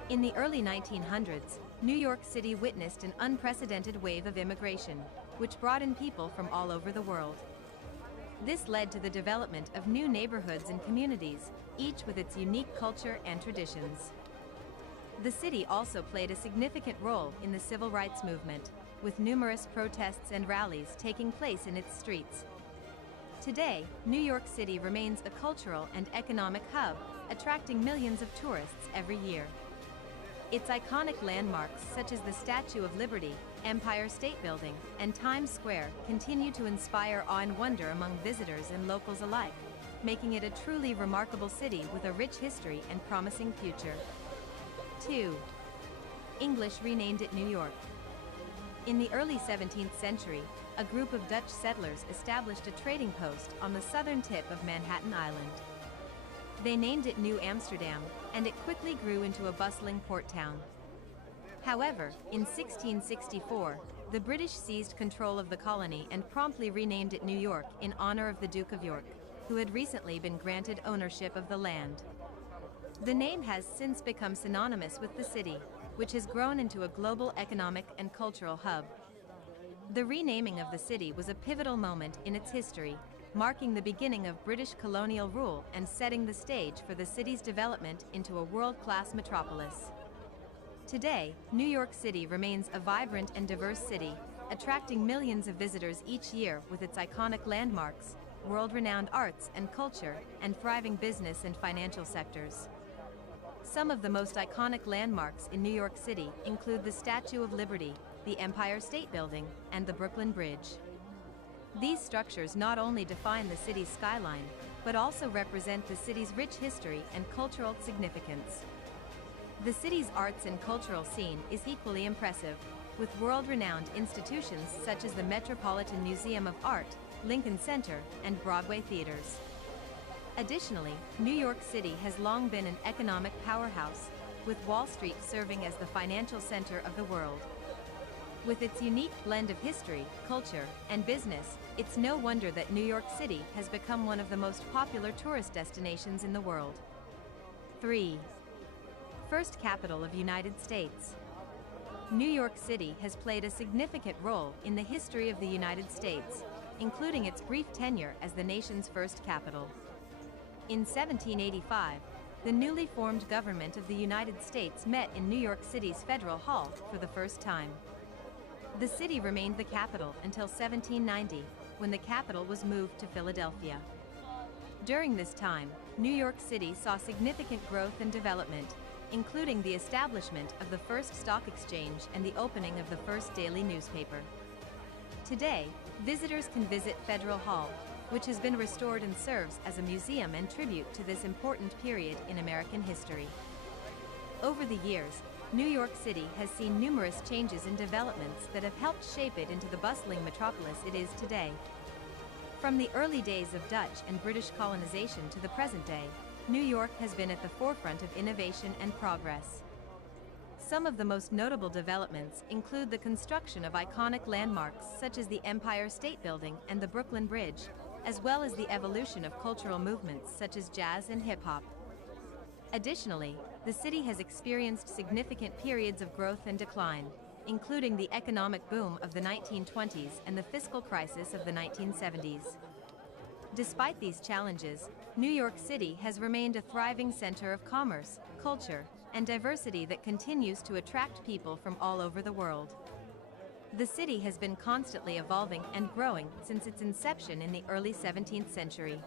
In the early 1900s, New York City witnessed an unprecedented wave of immigration, which brought in people from all over the world. This led to the development of new neighborhoods and communities, each with its unique culture and traditions. The city also played a significant role in the civil rights movement, with numerous protests and rallies taking place in its streets. Today, New York City remains a cultural and economic hub, attracting millions of tourists every year. Its iconic landmarks such as the Statue of Liberty, Empire State Building, and Times Square continue to inspire awe and wonder among visitors and locals alike, making it a truly remarkable city with a rich history and promising future. 2. English renamed it New York. In the early 17th century, a group of Dutch settlers established a trading post on the southern tip of Manhattan Island. They named it New Amsterdam, and it quickly grew into a bustling port town. However, in 1664, the British seized control of the colony and promptly renamed it New York in honor of the Duke of York, who had recently been granted ownership of the land. The name has since become synonymous with the city, which has grown into a global economic and cultural hub. The renaming of the city was a pivotal moment in its history, marking the beginning of British colonial rule and setting the stage for the city's development into a world-class metropolis. Today, New York City remains a vibrant and diverse city, attracting millions of visitors each year with its iconic landmarks, world-renowned arts and culture, and thriving business and financial sectors. Some of the most iconic landmarks in New York City include the Statue of Liberty, the Empire State Building, and the Brooklyn Bridge. These structures not only define the city's skyline, but also represent the city's rich history and cultural significance. The city's arts and cultural scene is equally impressive, with world-renowned institutions such as the Metropolitan Museum of Art, Lincoln Center, and Broadway theaters. Additionally, New York City has long been an economic powerhouse, with Wall Street serving as the financial center of the world. With its unique blend of history, culture, and business, it's no wonder that New York City has become one of the most popular tourist destinations in the world. 3. First capital of United States. New York City has played a significant role in the history of the United States, including its brief tenure as the nation's first capital. In 1785, the newly formed government of the United States met in New York City's Federal Hall for the first time. The city remained the capital until 1790, when the capital was moved to Philadelphia. During this time, New York City saw significant growth and development, including the establishment of the first stock exchange and the opening of the first daily newspaper. Today, visitors can visit Federal Hall, which has been restored and serves as a museum and tribute to this important period in American history. Over the years, New York City has seen numerous changes and developments that have helped shape it into the bustling metropolis it is today. From the early days of Dutch and British colonization to the present day, New York has been at the forefront of innovation and progress. Some of the most notable developments include the construction of iconic landmarks such as the Empire State Building and the Brooklyn Bridge, as well as the evolution of cultural movements such as jazz and hip-hop. Additionally, the city has experienced significant periods of growth and decline, including the economic boom of the 1920s and the fiscal crisis of the 1970s. Despite these challenges, New York City has remained a thriving center of commerce, culture, and diversity that continues to attract people from all over the world. The city has been constantly evolving and growing since its inception in the early 17th century.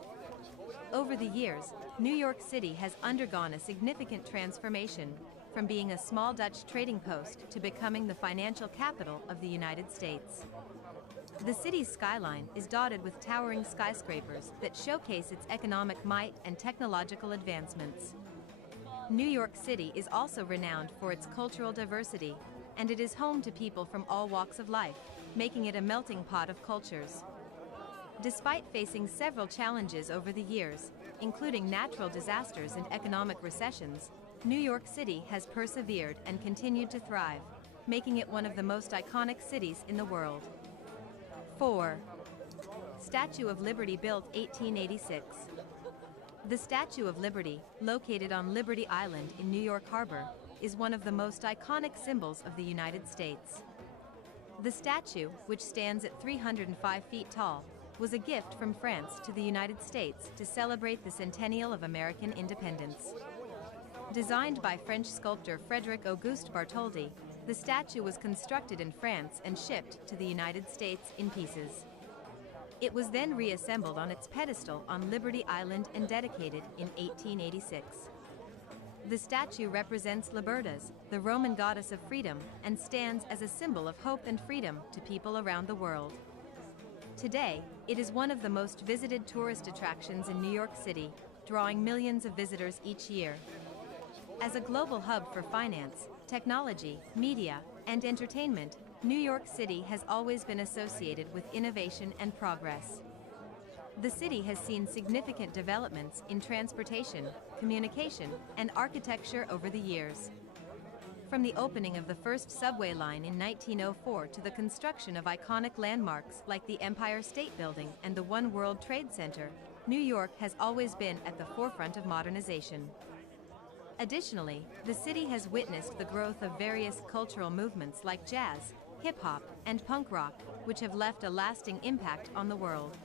Over the years, New York City has undergone a significant transformation, from being a small Dutch trading post to becoming the financial capital of the United States. The city's skyline is dotted with towering skyscrapers that showcase its economic might and technological advancements. New York City is also renowned for its cultural diversity, and it is home to people from all walks of life, making it a melting pot of cultures. Despite facing several challenges over the years, including natural disasters and economic recessions, New York City has persevered and continued to thrive, making it one of the most iconic cities in the world. 4. Statue of Liberty, built 1886. The Statue of Liberty, located on Liberty Island in New York Harbor, is one of the most iconic symbols of the United States. The statue, which stands at 305 feet tall, was a gift from France to the United States to celebrate the centennial of American independence. Designed by French sculptor Frédéric Auguste Bartholdi, the statue was constructed in France and shipped to the United States in pieces. It was then reassembled on its pedestal on Liberty Island and dedicated in 1886. The statue represents Libertas, the Roman goddess of freedom, and stands as a symbol of hope and freedom to people around the world. Today, it is one of the most visited tourist attractions in New York City, drawing millions of visitors each year. As a global hub for finance, technology, media, and entertainment, New York City has always been associated with innovation and progress. The city has seen significant developments in transportation, communication, and architecture over the years. From the opening of the first subway line in 1904 to the construction of iconic landmarks like the Empire State Building and the One World Trade Center, New York has always been at the forefront of modernization. Additionally, the city has witnessed the growth of various cultural movements like jazz, hip-hop, and punk rock, which have left a lasting impact on the world.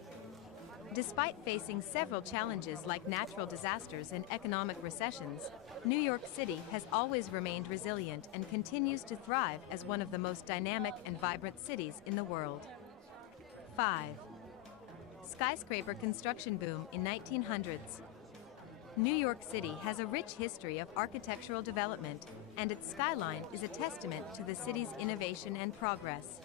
Despite facing several challenges like natural disasters and economic recessions, New York City has always remained resilient and continues to thrive as one of the most dynamic and vibrant cities in the world. 5. Skyscraper construction boom in 1900s. New York City has a rich history of architectural development, and its skyline is a testament to the city's innovation and progress.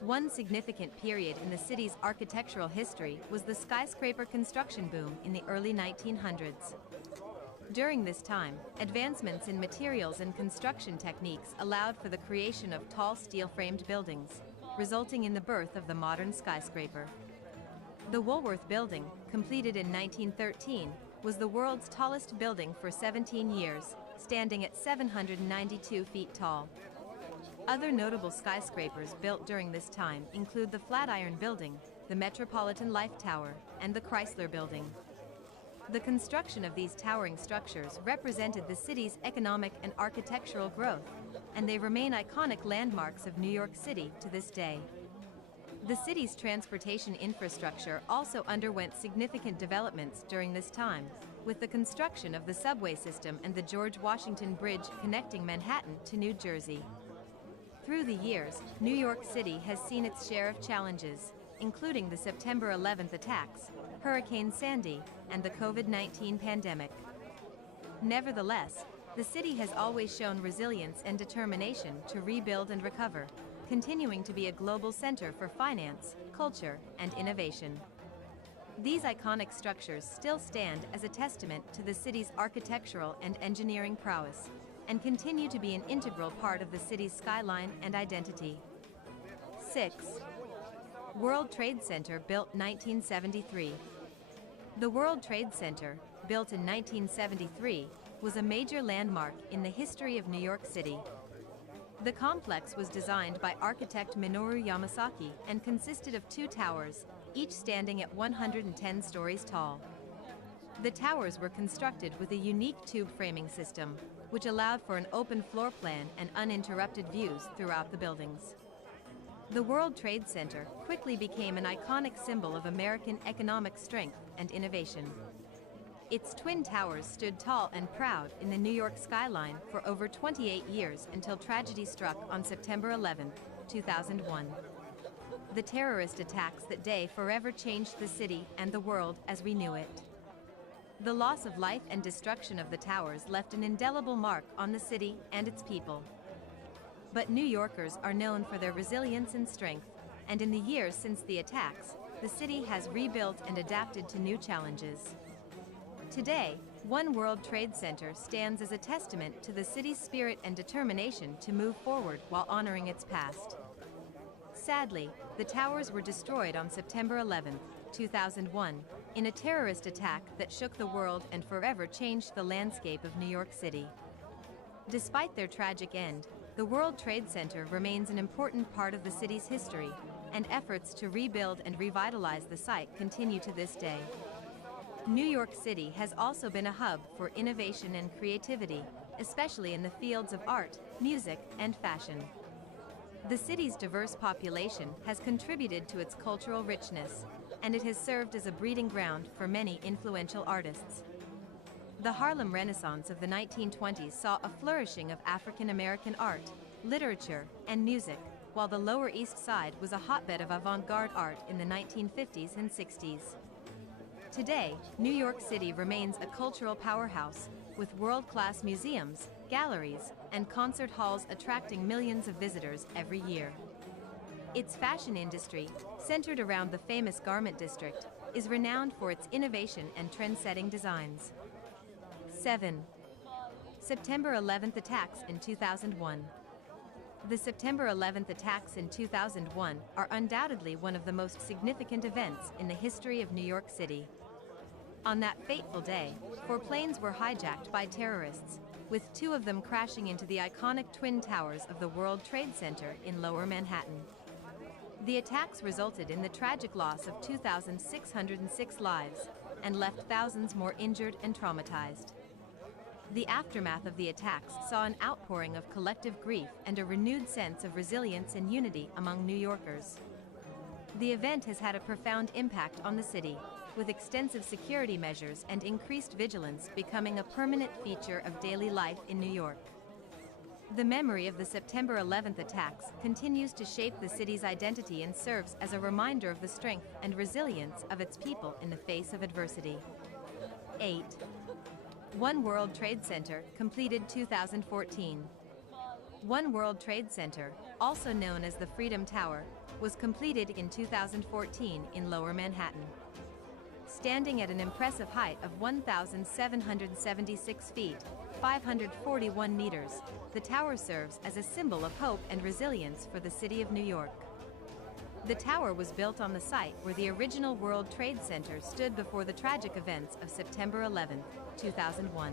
One significant period in the city's architectural history was the skyscraper construction boom in the early 1900s. During this time, advancements in materials and construction techniques allowed for the creation of tall steel-framed buildings, resulting in the birth of the modern skyscraper. The Woolworth Building, completed in 1913, was the world's tallest building for 17 years, standing at 792 feet tall. Other notable skyscrapers built during this time include the Flatiron Building, the Metropolitan Life Tower, and the Chrysler Building. The construction of these towering structures represented the city's economic and architectural growth, and they remain iconic landmarks of New York City to this day. The city's transportation infrastructure also underwent significant developments during this time, with the construction of the subway system and the George Washington Bridge connecting Manhattan to New Jersey. Through the years, New York City has seen its share of challenges, including the September 11th attacks, Hurricane Sandy, and the COVID-19 pandemic. Nevertheless, the city has always shown resilience and determination to rebuild and recover, continuing to be a global center for finance, culture, and innovation. These iconic structures still stand as a testament to the city's architectural and engineering prowess, and continue to be an integral part of the city's skyline and identity. 6. World Trade Center, built 1973. The World Trade Center, built in 1973, was a major landmark in the history of New York City. The complex was designed by architect Minoru Yamasaki and consisted of 2 towers, each standing at 110 stories tall. The towers were constructed with a unique tube framing system, which allowed for an open floor plan and uninterrupted views throughout the buildings. The World Trade Center quickly became an iconic symbol of American economic strength and innovation. Its twin towers stood tall and proud in the New York skyline for over 28 years until tragedy struck on September 11, 2001. The terrorist attacks that day forever changed the city and the world as we knew it. The loss of life and destruction of the towers left an indelible mark on the city and its people. But New Yorkers are known for their resilience and strength, and in the years since the attacks, the city has rebuilt and adapted to new challenges. Today, One World Trade Center stands as a testament to the city's spirit and determination to move forward while honoring its past. Sadly, the towers were destroyed on September 11, 2001, in a terrorist attack that shook the world and forever changed the landscape of New York City. Despite their tragic end, the World Trade Center remains an important part of the city's history, and efforts to rebuild and revitalize the site continue to this day. New York City has also been a hub for innovation and creativity, especially in the fields of art, music, and fashion. The city's diverse population has contributed to its cultural richness, and it has served as a breeding ground for many influential artists. The Harlem Renaissance of the 1920s saw a flourishing of African American art, literature, and music, while the Lower East Side was a hotbed of avant-garde art in the 1950s and 60s. Today, New York City remains a cultural powerhouse, with world-class museums, galleries, and concert halls attracting millions of visitors every year. Its fashion industry, centered around the famous Garment District, is renowned for its innovation and trend-setting designs. 7. September 11th attacks in 2001. The September 11th attacks in 2001 are undoubtedly one of the most significant events in the history of New York City. On that fateful day, 4 planes were hijacked by terrorists, with 2 of them crashing into the iconic twin towers of the World Trade Center in Lower Manhattan. The attacks resulted in the tragic loss of 2,606 lives, and left thousands more injured and traumatized. The aftermath of the attacks saw an outpouring of collective grief and a renewed sense of resilience and unity among New Yorkers. The event has had a profound impact on the city, with extensive security measures and increased vigilance becoming a permanent feature of daily life in New York. The memory of the September 11th attacks continues to shape the city's identity and serves as a reminder of the strength and resilience of its people in the face of adversity. 8. One World Trade Center, completed 2014. One World Trade Center, also known as the Freedom Tower, was completed in 2014 in Lower Manhattan. Standing at an impressive height of 1,776 feet, 541 meters, the tower serves as a symbol of hope and resilience for the city of New York. The tower was built on the site where the original World Trade Center stood before the tragic events of September 11, 2001.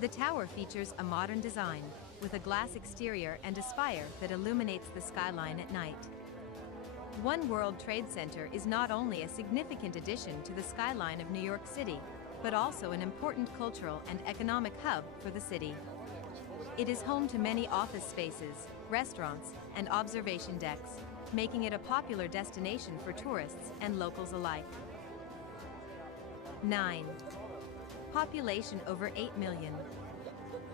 The tower features a modern design, with a glass exterior and a spire that illuminates the skyline at night. One World Trade Center is not only a significant addition to the skyline of New York City, but also an important cultural and economic hub for the city. It is home to many office spaces, restaurants, and observation decks, making it a popular destination for tourists and locals alike. 9. Population over 8 million.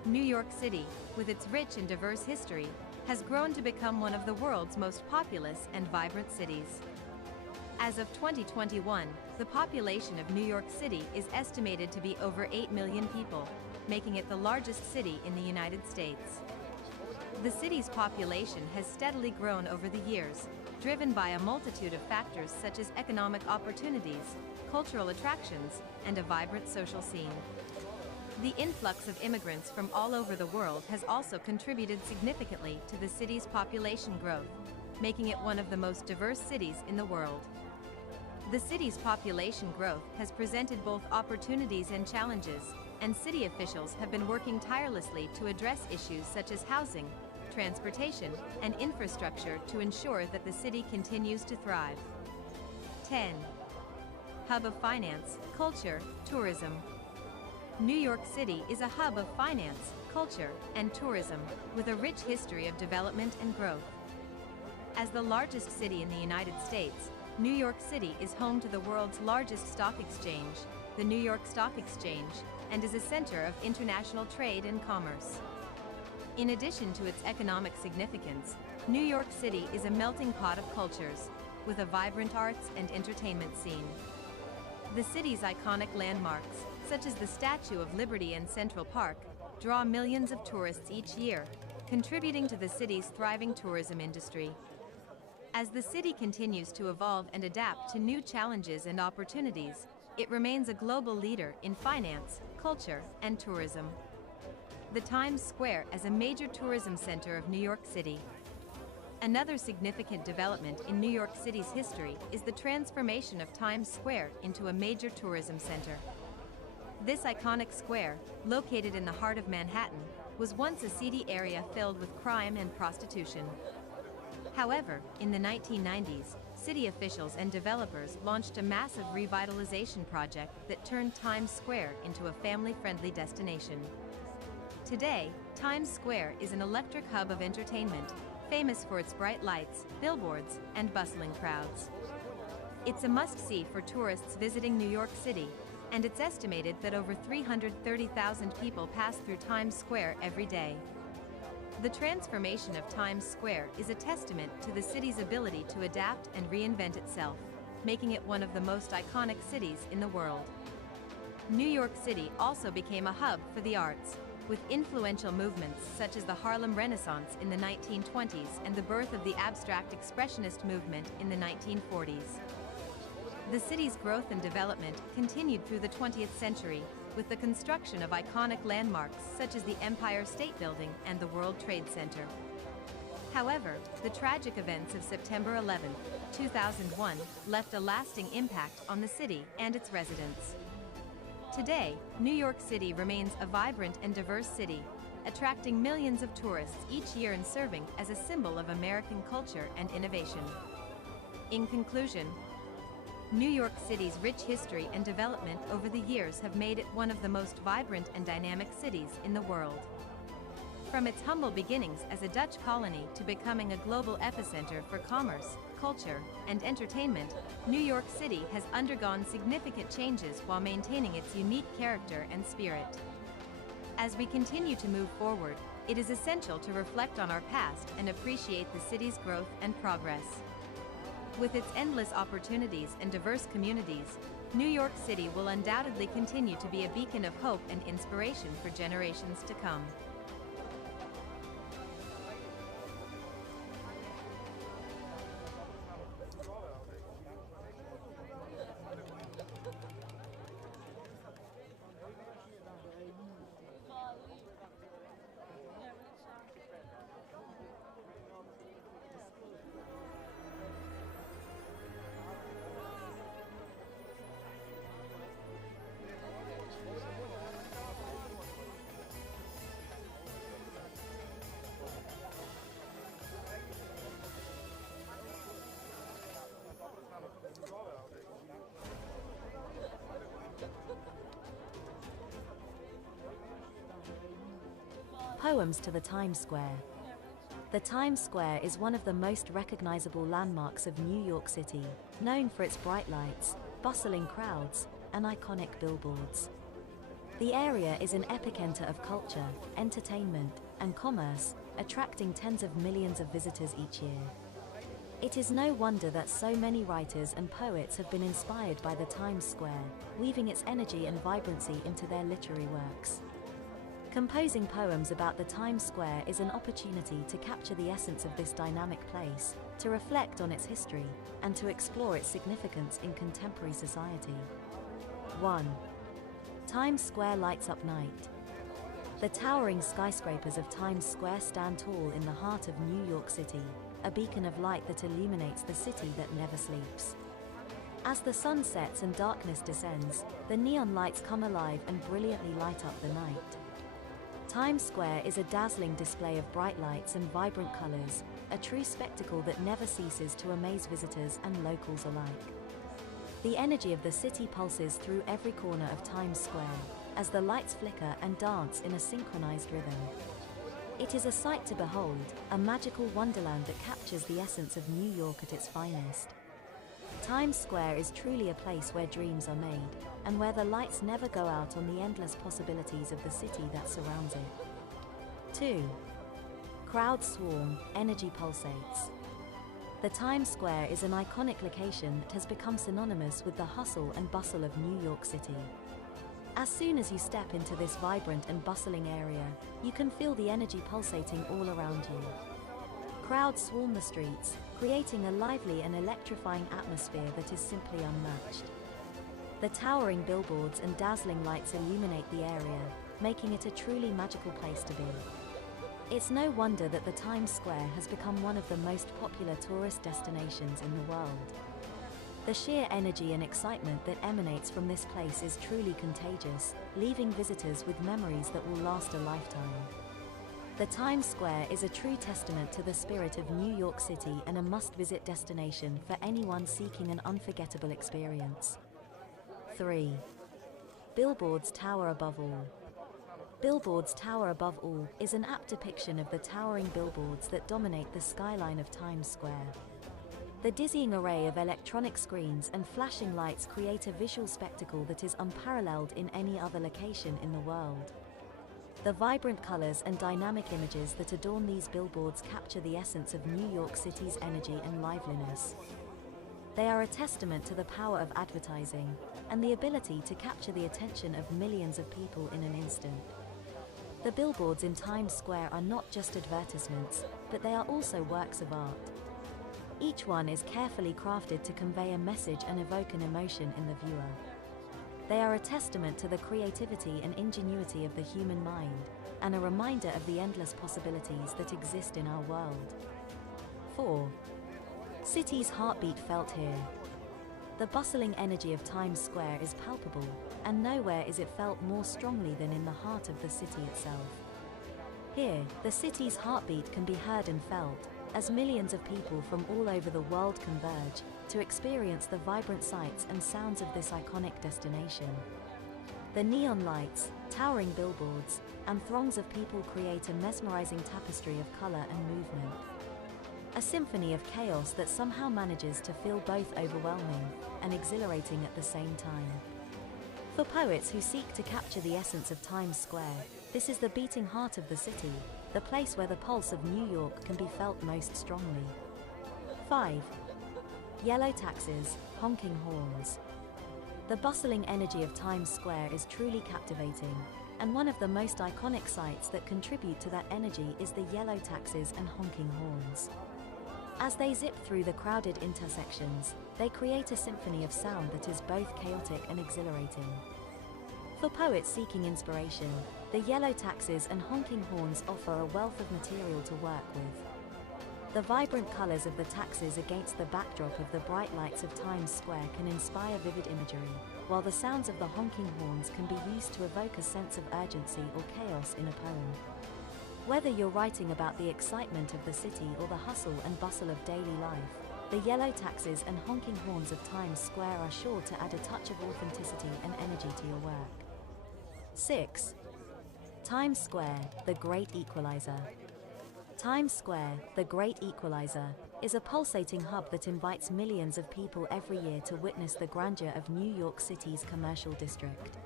New York City, with its rich and diverse history, has grown to become one of the world's most populous and vibrant cities. As of 2021, the population of New York City is estimated to be over 8 million people, making it the largest city in the United States. The city's population has steadily grown over the years, driven by a multitude of factors such as economic opportunities, cultural attractions, and a vibrant social scene. The influx of immigrants from all over the world has also contributed significantly to the city's population growth, making it one of the most diverse cities in the world. The city's population growth has presented both opportunities and challenges, and city officials have been working tirelessly to address issues such as housing, transportation, and infrastructure to ensure that the city continues to thrive. 10. Hub of finance, culture, tourism. New York City is a hub of finance, culture, and tourism, with a rich history of development and growth. As the largest city in the United States, New York City is home to the world's largest stock exchange, the New York Stock Exchange, and is a center of international trade and commerce. In addition to its economic significance, New York City is a melting pot of cultures, with a vibrant arts and entertainment scene. The city's iconic landmarks, such as the Statue of Liberty and Central Park, draw millions of tourists each year, contributing to the city's thriving tourism industry. As the city continues to evolve and adapt to new challenges and opportunities, it remains a global leader in finance, culture, and tourism. The Times Square as a major tourism center of New York City. Another significant development in New York City's history is the transformation of Times Square into a major tourism center. This iconic square, located in the heart of Manhattan, was once a seedy area filled with crime and prostitution. However, in the 1990s, city officials and developers launched a massive revitalization project that turned Times Square into a family-friendly destination. Today, Times Square is an electric hub of entertainment, famous for its bright lights, billboards, and bustling crowds. It's a must-see for tourists visiting New York City, and it's estimated that over 330,000 people pass through Times Square every day. The transformation of Times Square is a testament to the city's ability to adapt and reinvent itself, making it one of the most iconic cities in the world. New York City also became a hub for the arts, with influential movements such as the Harlem Renaissance in the 1920s and the birth of the abstract expressionist movement in the 1940s. The city's growth and development continued through the 20th century, with the construction of iconic landmarks such as the Empire State Building and the World Trade Center. However, the tragic events of September 11, 2001, left a lasting impact on the city and its residents. Today, New York City remains a vibrant and diverse city, attracting millions of tourists each year and serving as a symbol of American culture and innovation. In conclusion, New York City's rich history and development over the years have made it one of the most vibrant and dynamic cities in the world. From its humble beginnings as a Dutch colony to becoming a global epicenter for commerce, culture, and entertainment, New York City has undergone significant changes while maintaining its unique character and spirit. As we continue to move forward, it is essential to reflect on our past and appreciate the city's growth and progress. With its endless opportunities and diverse communities, New York City will undoubtedly continue to be a beacon of hope and inspiration for generations to come. Poems to the Times Square. The Times Square is one of the most recognizable landmarks of New York City, known for its bright lights, bustling crowds, and iconic billboards. The area is an epicenter of culture, entertainment, and commerce, attracting tens of millions of visitors each year. It is no wonder that so many writers and poets have been inspired by the Times Square, weaving its energy and vibrancy into their literary works. Composing poems about the Times Square is an opportunity to capture the essence of this dynamic place, to reflect on its history, and to explore its significance in contemporary society. 1. Times Square lights up night. The towering skyscrapers of Times Square stand tall in the heart of New York City, a beacon of light that illuminates the city that never sleeps. As the sun sets and darkness descends, the neon lights come alive and brilliantly light up the night. Times Square is a dazzling display of bright lights and vibrant colors, a true spectacle that never ceases to amaze visitors and locals alike. The energy of the city pulses through every corner of Times Square, as the lights flicker and dance in a synchronized rhythm. It is a sight to behold, a magical wonderland that captures the essence of New York at its finest. Times Square is truly a place where dreams are made, and where the lights never go out on the endless possibilities of the city that surrounds it. 2. Crowds swarm, energy pulsates. The Times Square is an iconic location that has become synonymous with the hustle and bustle of New York City. As soon as you step into this vibrant and bustling area, you can feel the energy pulsating all around you. Crowds swarm the streets, creating a lively and electrifying atmosphere that is simply unmatched. The towering billboards and dazzling lights illuminate the area, making it a truly magical place to be. It's no wonder that the Times Square has become one of the most popular tourist destinations in the world. The sheer energy and excitement that emanates from this place is truly contagious, leaving visitors with memories that will last a lifetime. The Times Square is a true testament to the spirit of New York City and a must-visit destination for anyone seeking an unforgettable experience. 3. Billboards tower above all. Billboards tower above all is an apt depiction of the towering billboards that dominate the skyline of Times Square. The dizzying array of electronic screens and flashing lights create a visual spectacle that is unparalleled in any other location in the world. The vibrant colors and dynamic images that adorn these billboards capture the essence of New York City's energy and liveliness. They are a testament to the power of advertising and the ability to capture the attention of millions of people in an instant. The billboards in Times Square are not just advertisements, but they are also works of art. Each one is carefully crafted to convey a message and evoke an emotion in the viewer. They are a testament to the creativity and ingenuity of the human mind, and a reminder of the endless possibilities that exist in our world. 4. City's heartbeat felt here. The bustling energy of Times Square is palpable, and nowhere is it felt more strongly than in the heart of the city itself. Here, the city's heartbeat can be heard and felt, as millions of people from all over the world converge to experience the vibrant sights and sounds of this iconic destination. The neon lights, towering billboards, and throngs of people create a mesmerizing tapestry of color and movement. A symphony of chaos that somehow manages to feel both overwhelming and exhilarating at the same time. For poets who seek to capture the essence of Times Square, this is the beating heart of the city, the place where the pulse of New York can be felt most strongly. 5. Yellow taxis, honking horns. The bustling energy of Times Square is truly captivating, and one of the most iconic sights that contribute to that energy is the yellow taxis and honking horns. As they zip through the crowded intersections, they create a symphony of sound that is both chaotic and exhilarating. For poets seeking inspiration, the yellow taxis and honking horns offer a wealth of material to work with. The vibrant colors of the taxis against the backdrop of the bright lights of Times Square can inspire vivid imagery, while the sounds of the honking horns can be used to evoke a sense of urgency or chaos in a poem. Whether you're writing about the excitement of the city or the hustle and bustle of daily life, the yellow taxis and honking horns of Times Square are sure to add a touch of authenticity and energy to your work. 6. Times Square, the Great Equalizer. Times Square, the Great Equalizer, is a pulsating hub that invites millions of people every year to witness the grandeur of New York City's commercial district.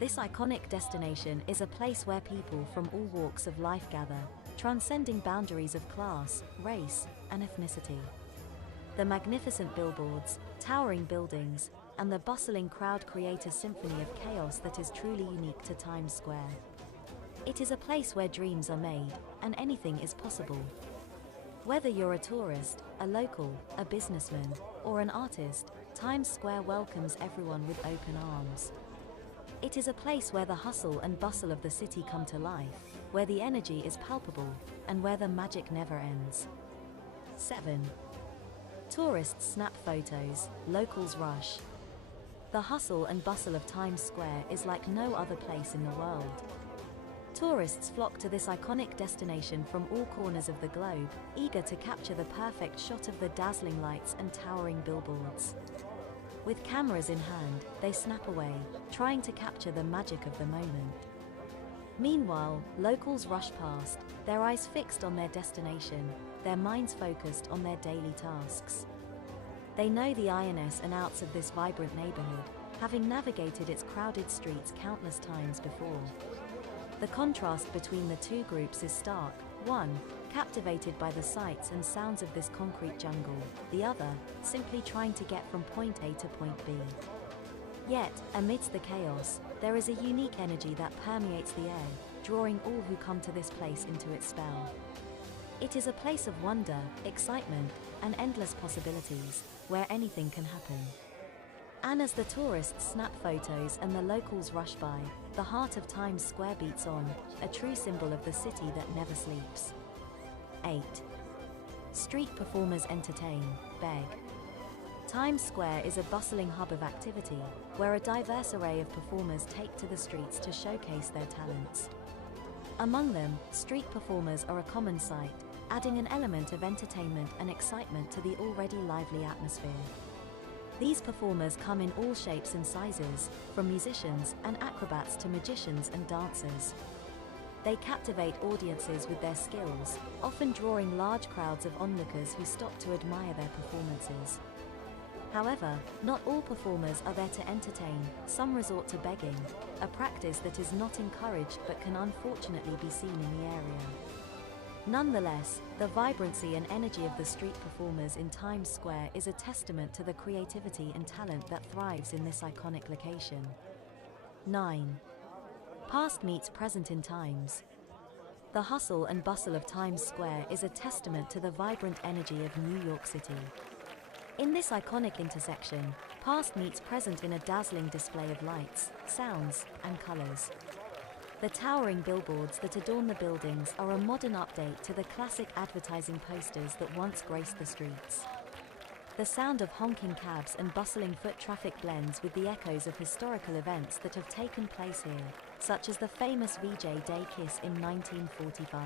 This iconic destination is a place where people from all walks of life gather, transcending boundaries of class, race, and ethnicity. The magnificent billboards, towering buildings, and the bustling crowd create a symphony of chaos that is truly unique to Times Square. It is a place where dreams are made, and anything is possible. Whether you're a tourist, a local, a businessman, or an artist, Times Square welcomes everyone with open arms. It is a place where the hustle and bustle of the city come to life, where the energy is palpable, and where the magic never ends. 7. Tourists snap photos, locals rush. The hustle and bustle of Times Square is like no other place in the world. Tourists flock to this iconic destination from all corners of the globe, eager to capture the perfect shot of the dazzling lights and towering billboards. With cameras in hand, they snap away, trying to capture the magic of the moment. Meanwhile, locals rush past, their eyes fixed on their destination, their minds focused on their daily tasks. They know the ins and outs of this vibrant neighborhood, having navigated its crowded streets countless times before. The contrast between the two groups is stark, one, captivated by the sights and sounds of this concrete jungle, the other, simply trying to get from point A to point B. Yet, amidst the chaos, there is a unique energy that permeates the air, drawing all who come to this place into its spell. It is a place of wonder, excitement, and endless possibilities, where anything can happen. And as the tourists snap photos and the locals rush by, the heart of Times Square beats on, a true symbol of the city that never sleeps. 8. Street performers entertain, beg. Times Square is a bustling hub of activity, where a diverse array of performers take to the streets to showcase their talents. Among them, street performers are a common sight, adding an element of entertainment and excitement to the already lively atmosphere. These performers come in all shapes and sizes, from musicians and acrobats to magicians and dancers. They captivate audiences with their skills, often drawing large crowds of onlookers who stop to admire their performances. However, not all performers are there to entertain, some resort to begging, a practice that is not encouraged but can unfortunately be seen in the area. Nonetheless, the vibrancy and energy of the street performers in Times Square is a testament to the creativity and talent that thrives in this iconic location. 9. Past meets present in Times. The hustle and bustle of Times Square is a testament to the vibrant energy of New York City. In this iconic intersection, past meets present in a dazzling display of lights, sounds, and colors. The towering billboards that adorn the buildings are a modern update to the classic advertising posters that once graced the streets. The sound of honking cabs and bustling foot traffic blends with the echoes of historical events that have taken place here, such as the famous VJ Day Kiss in 1945.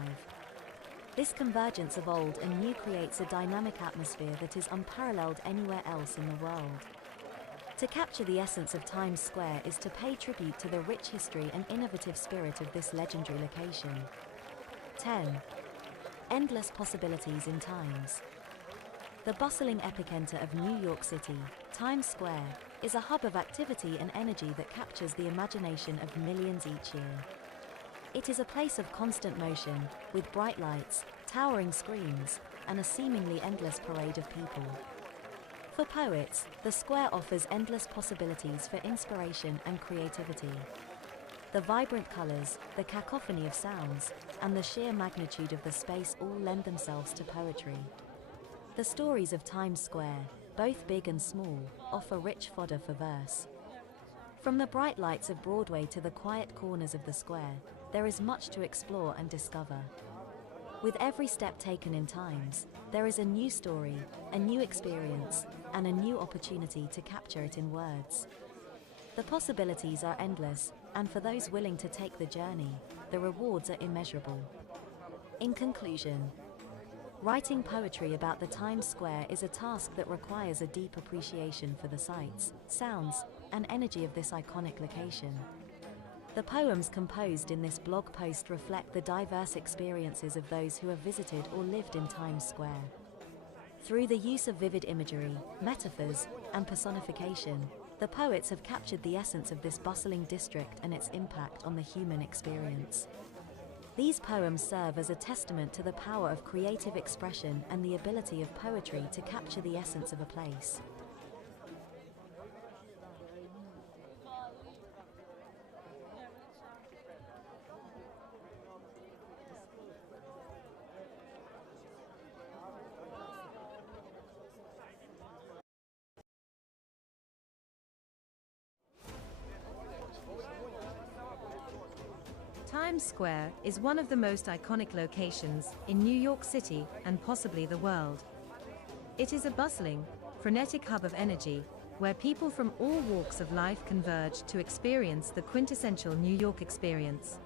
This convergence of old and new creates a dynamic atmosphere that is unparalleled anywhere else in the world. To capture the essence of Times Square is to pay tribute to the rich history and innovative spirit of this legendary location. 10. Endless possibilities in Times. The bustling epicenter of New York City, Times Square, is a hub of activity and energy that captures the imagination of millions each year. It is a place of constant motion, with bright lights, towering screens, and a seemingly endless parade of people. For poets, the square offers endless possibilities for inspiration and creativity. The vibrant colors, the cacophony of sounds, and the sheer magnitude of the space all lend themselves to poetry. The stories of Times Square, both big and small, offer rich fodder for verse. From the bright lights of Broadway to the quiet corners of the square, there is much to explore and discover. With every step taken in Times, there is a new story, a new experience, and a new opportunity to capture it in words. The possibilities are endless, and for those willing to take the journey, the rewards are immeasurable. In conclusion, writing poetry about the Times Square is a task that requires a deep appreciation for the sights, sounds, and energy of this iconic location. The poems composed in this blog post reflect the diverse experiences of those who have visited or lived in Times Square. Through the use of vivid imagery, metaphors, and personification, the poets have captured the essence of this bustling district and its impact on the human experience. These poems serve as a testament to the power of creative expression and the ability of poetry to capture the essence of a place. Times Square is one of the most iconic locations in New York City and possibly the world. It is a bustling, frenetic hub of energy, where people from all walks of life converge to experience the quintessential New York experience.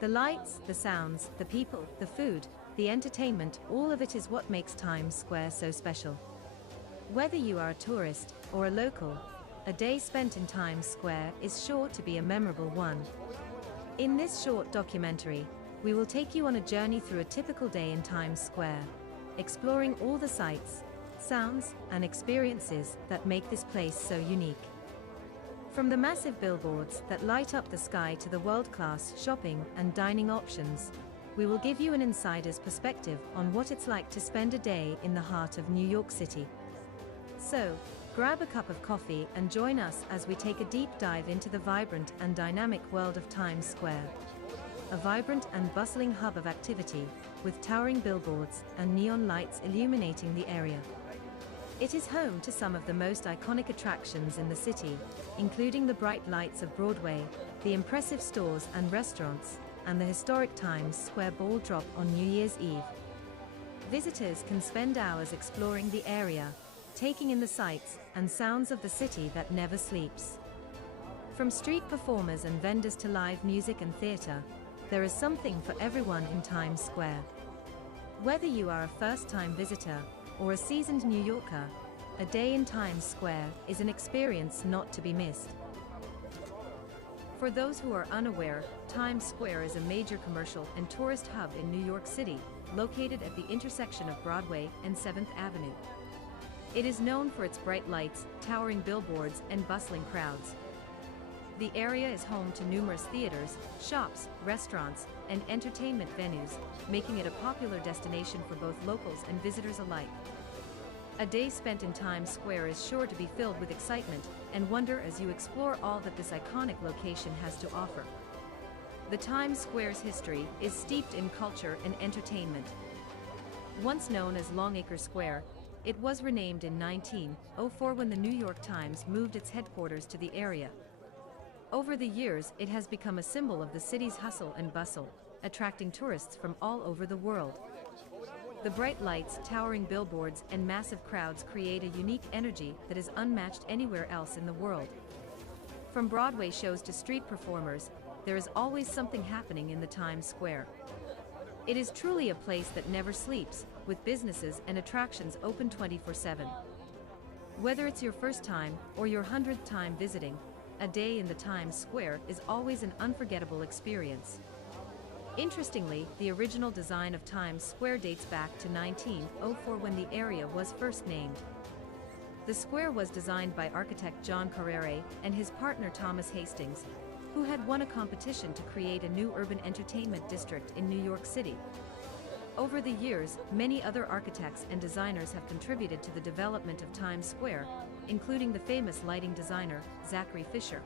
The lights, the sounds, the people, the food, the entertainment, all of it is what makes Times Square so special. Whether you are a tourist or a local, a day spent in Times Square is sure to be a memorable one. In this short documentary, we will take you on a journey through a typical day in Times Square, exploring all the sights, sounds, and experiences that make this place so unique. From the massive billboards that light up the sky to the world-class shopping and dining options, we will give you an insider's perspective on what it's like to spend a day in the heart of New York City. So, grab a cup of coffee and join us as we take a deep dive into the vibrant and dynamic world of Times Square. A vibrant and bustling hub of activity, with towering billboards and neon lights illuminating the area. It is home to some of the most iconic attractions in the city, including the bright lights of Broadway, the impressive stores and restaurants, and the historic Times Square ball drop on New Year's Eve. Visitors can spend hours exploring the area, taking in the sights and sounds of the city that never sleeps. From street performers and vendors to live music and theater, there is something for everyone in Times Square. Whether you are a first-time visitor or a seasoned New Yorker, a day in Times Square is an experience not to be missed. For those who are unaware, Times Square is a major commercial and tourist hub in New York City, located at the intersection of Broadway and 7th Avenue. It is known for its bright lights, towering billboards, and bustling crowds. The area is home to numerous theaters, shops, restaurants, and entertainment venues, making it a popular destination for both locals and visitors alike. A day spent in Times Square is sure to be filled with excitement and wonder as you explore all that this iconic location has to offer. The Times Square's history is steeped in culture and entertainment. Once known as Longacre Square, it was renamed in 1904 when the New York Times moved its headquarters to the area. Over the years, it has become a symbol of the city's hustle and bustle, attracting tourists from all over the world. The bright lights, towering billboards, and massive crowds create a unique energy that is unmatched anywhere else in the world. From Broadway shows to street performers, there is always something happening in the Times Square. It is truly a place that never sleeps, with businesses and attractions open 24/7. Whether it's your first time or your 100th time visiting, a day in the Times Square is always an unforgettable experience. Interestingly, the original design of Times Square dates back to 1904 when the area was first named. The square was designed by architect John Carrere and his partner Thomas Hastings, who had won a competition to create a new urban entertainment district in New York City. Over the years, many other architects and designers have contributed to the development of Times Square, including the famous lighting designer, Zachary Fisher.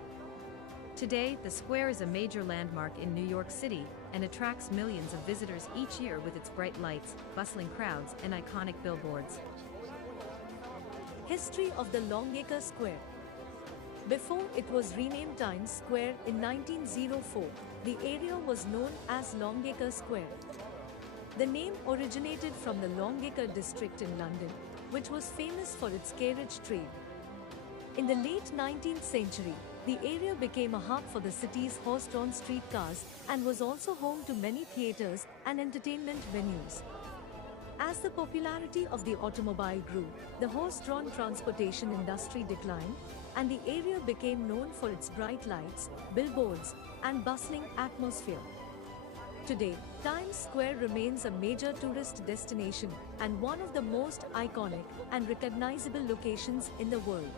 Today, the square is a major landmark in New York City and attracts millions of visitors each year with its bright lights, bustling crowds, and iconic billboards. History of the Longacre Square. Before it was renamed Times Square in 1904, the area was known as Longacre Square. The name originated from the Longacre district in London, which was famous for its carriage trade. In the late 19th century, the area became a hub for the city's horse-drawn streetcars and was also home to many theaters and entertainment venues. As the popularity of the automobile grew, the horse-drawn transportation industry declined, and the area became known for its bright lights, billboards, and bustling atmosphere. Today, Times Square remains a major tourist destination and one of the most iconic and recognizable locations in the world.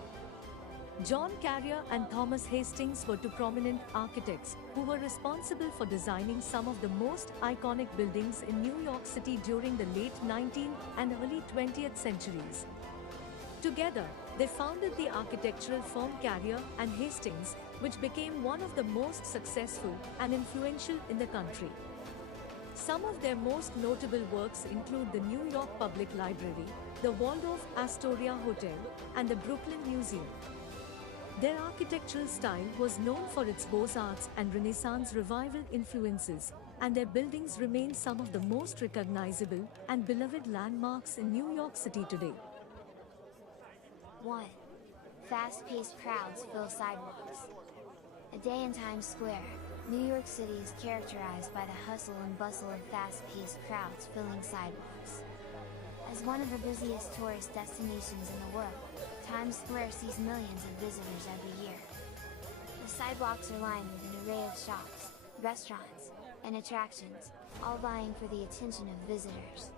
John Carrier and Thomas Hastings were two prominent architects who were responsible for designing some of the most iconic buildings in New York City during the late 19th and early 20th centuries. Together, they founded the architectural firm Carrier and Hastings, which became one of the most successful and influential in the country. Some of their most notable works include the New York Public Library, the Waldorf Astoria Hotel, and the Brooklyn Museum. Their architectural style was known for its Beaux-Arts and Renaissance Revival influences, and their buildings remain some of the most recognizable and beloved landmarks in New York City today. 1. Fast-paced crowds fill sidewalks. A day in Times Square, New York City is characterized by the hustle and bustle of fast-paced crowds filling sidewalks. As one of the busiest tourist destinations in the world, Times Square sees millions of visitors every year. The sidewalks are lined with an array of shops, restaurants, and attractions, all vying for the attention of visitors.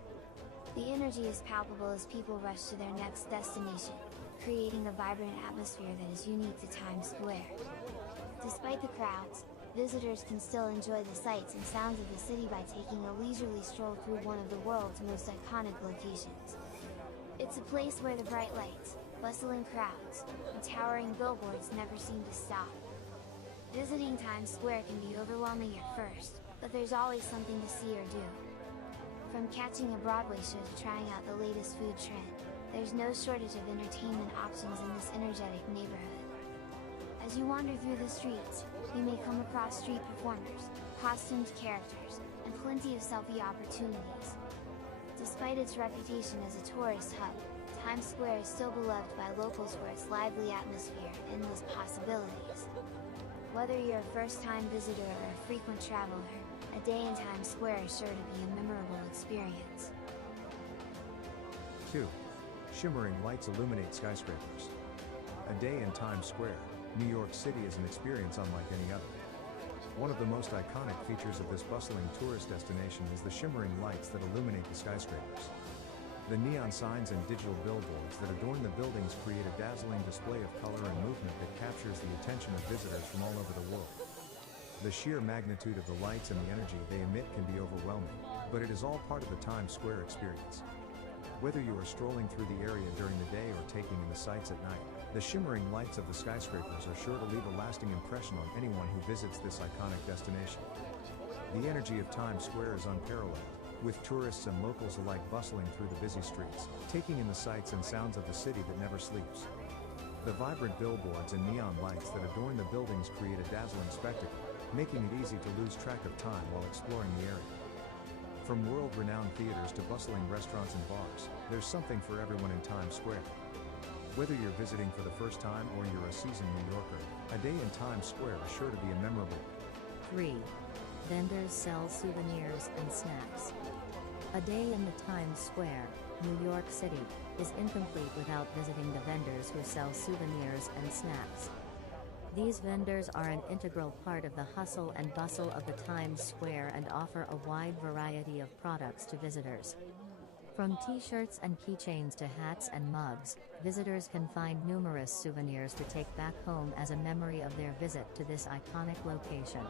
The energy is palpable as people rush to their next destination, creating a vibrant atmosphere that is unique to Times Square. Despite the crowds, visitors can still enjoy the sights and sounds of the city by taking a leisurely stroll through one of the world's most iconic locations. It's a place where the bright lights, bustling crowds, and towering billboards never seem to stop. Visiting Times Square can be overwhelming at first, but there's always something to see or do. From catching a Broadway show to trying out the latest food trend, there's no shortage of entertainment options in this energetic neighborhood. As you wander through the streets, you may come across street performers, costumed characters, and plenty of selfie opportunities. Despite its reputation as a tourist hub, Times Square is still beloved by locals for its lively atmosphere and endless possibilities. Whether you're a first-time visitor or a frequent traveler, a day in Times Square is sure to be a memorable experience. 2. Shimmering lights illuminate skyscrapers. A day in Times Square, New York City is an experience unlike any other. One of the most iconic features of this bustling tourist destination is the shimmering lights that illuminate the skyscrapers. The neon signs and digital billboards that adorn the buildings create a dazzling display of color and movement that captures the attention of visitors from all over the world. The sheer magnitude of the lights and the energy they emit can be overwhelming, but it is all part of the Times Square experience. Whether you are strolling through the area during the day or taking in the sights at night, the shimmering lights of the skyscrapers are sure to leave a lasting impression on anyone who visits this iconic destination. The energy of Times Square is unparalleled, with tourists and locals alike bustling through the busy streets, taking in the sights and sounds of the city that never sleeps. The vibrant billboards and neon lights that adorn the buildings create a dazzling spectacle, making it easy to lose track of time while exploring the area. From world-renowned theaters to bustling restaurants and bars, there's something for everyone in Times Square. Whether you're visiting for the first time or you're a seasoned New Yorker, a day in Times Square is sure to be a memorable. 3. Vendors sell souvenirs and snacks. A day in the Times Square, New York City, is incomplete without visiting the vendors who sell souvenirs and snacks. These vendors are an integral part of the hustle and bustle of the Times Square and offer a wide variety of products to visitors. From t-shirts and keychains to hats and mugs, visitors can find numerous souvenirs to take back home as a memory of their visit to this iconic location.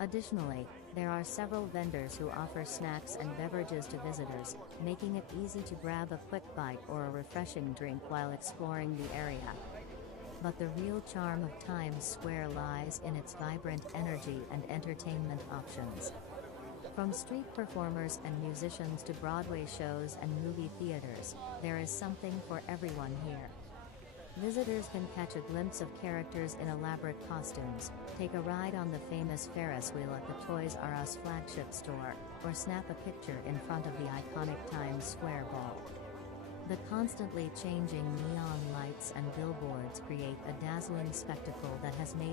Additionally, there are several vendors who offer snacks and beverages to visitors, making it easy to grab a quick bite or a refreshing drink while exploring the area. But the real charm of Times Square lies in its vibrant energy and entertainment options. From street performers and musicians to Broadway shows and movie theaters, there is something for everyone here. Visitors can catch a glimpse of characters in elaborate costumes, take a ride on the famous Ferris wheel at the Toys R Us flagship store, or snap a picture in front of the iconic Times Square Ball. The constantly changing neon lights and billboards create a dazzling spectacle that has made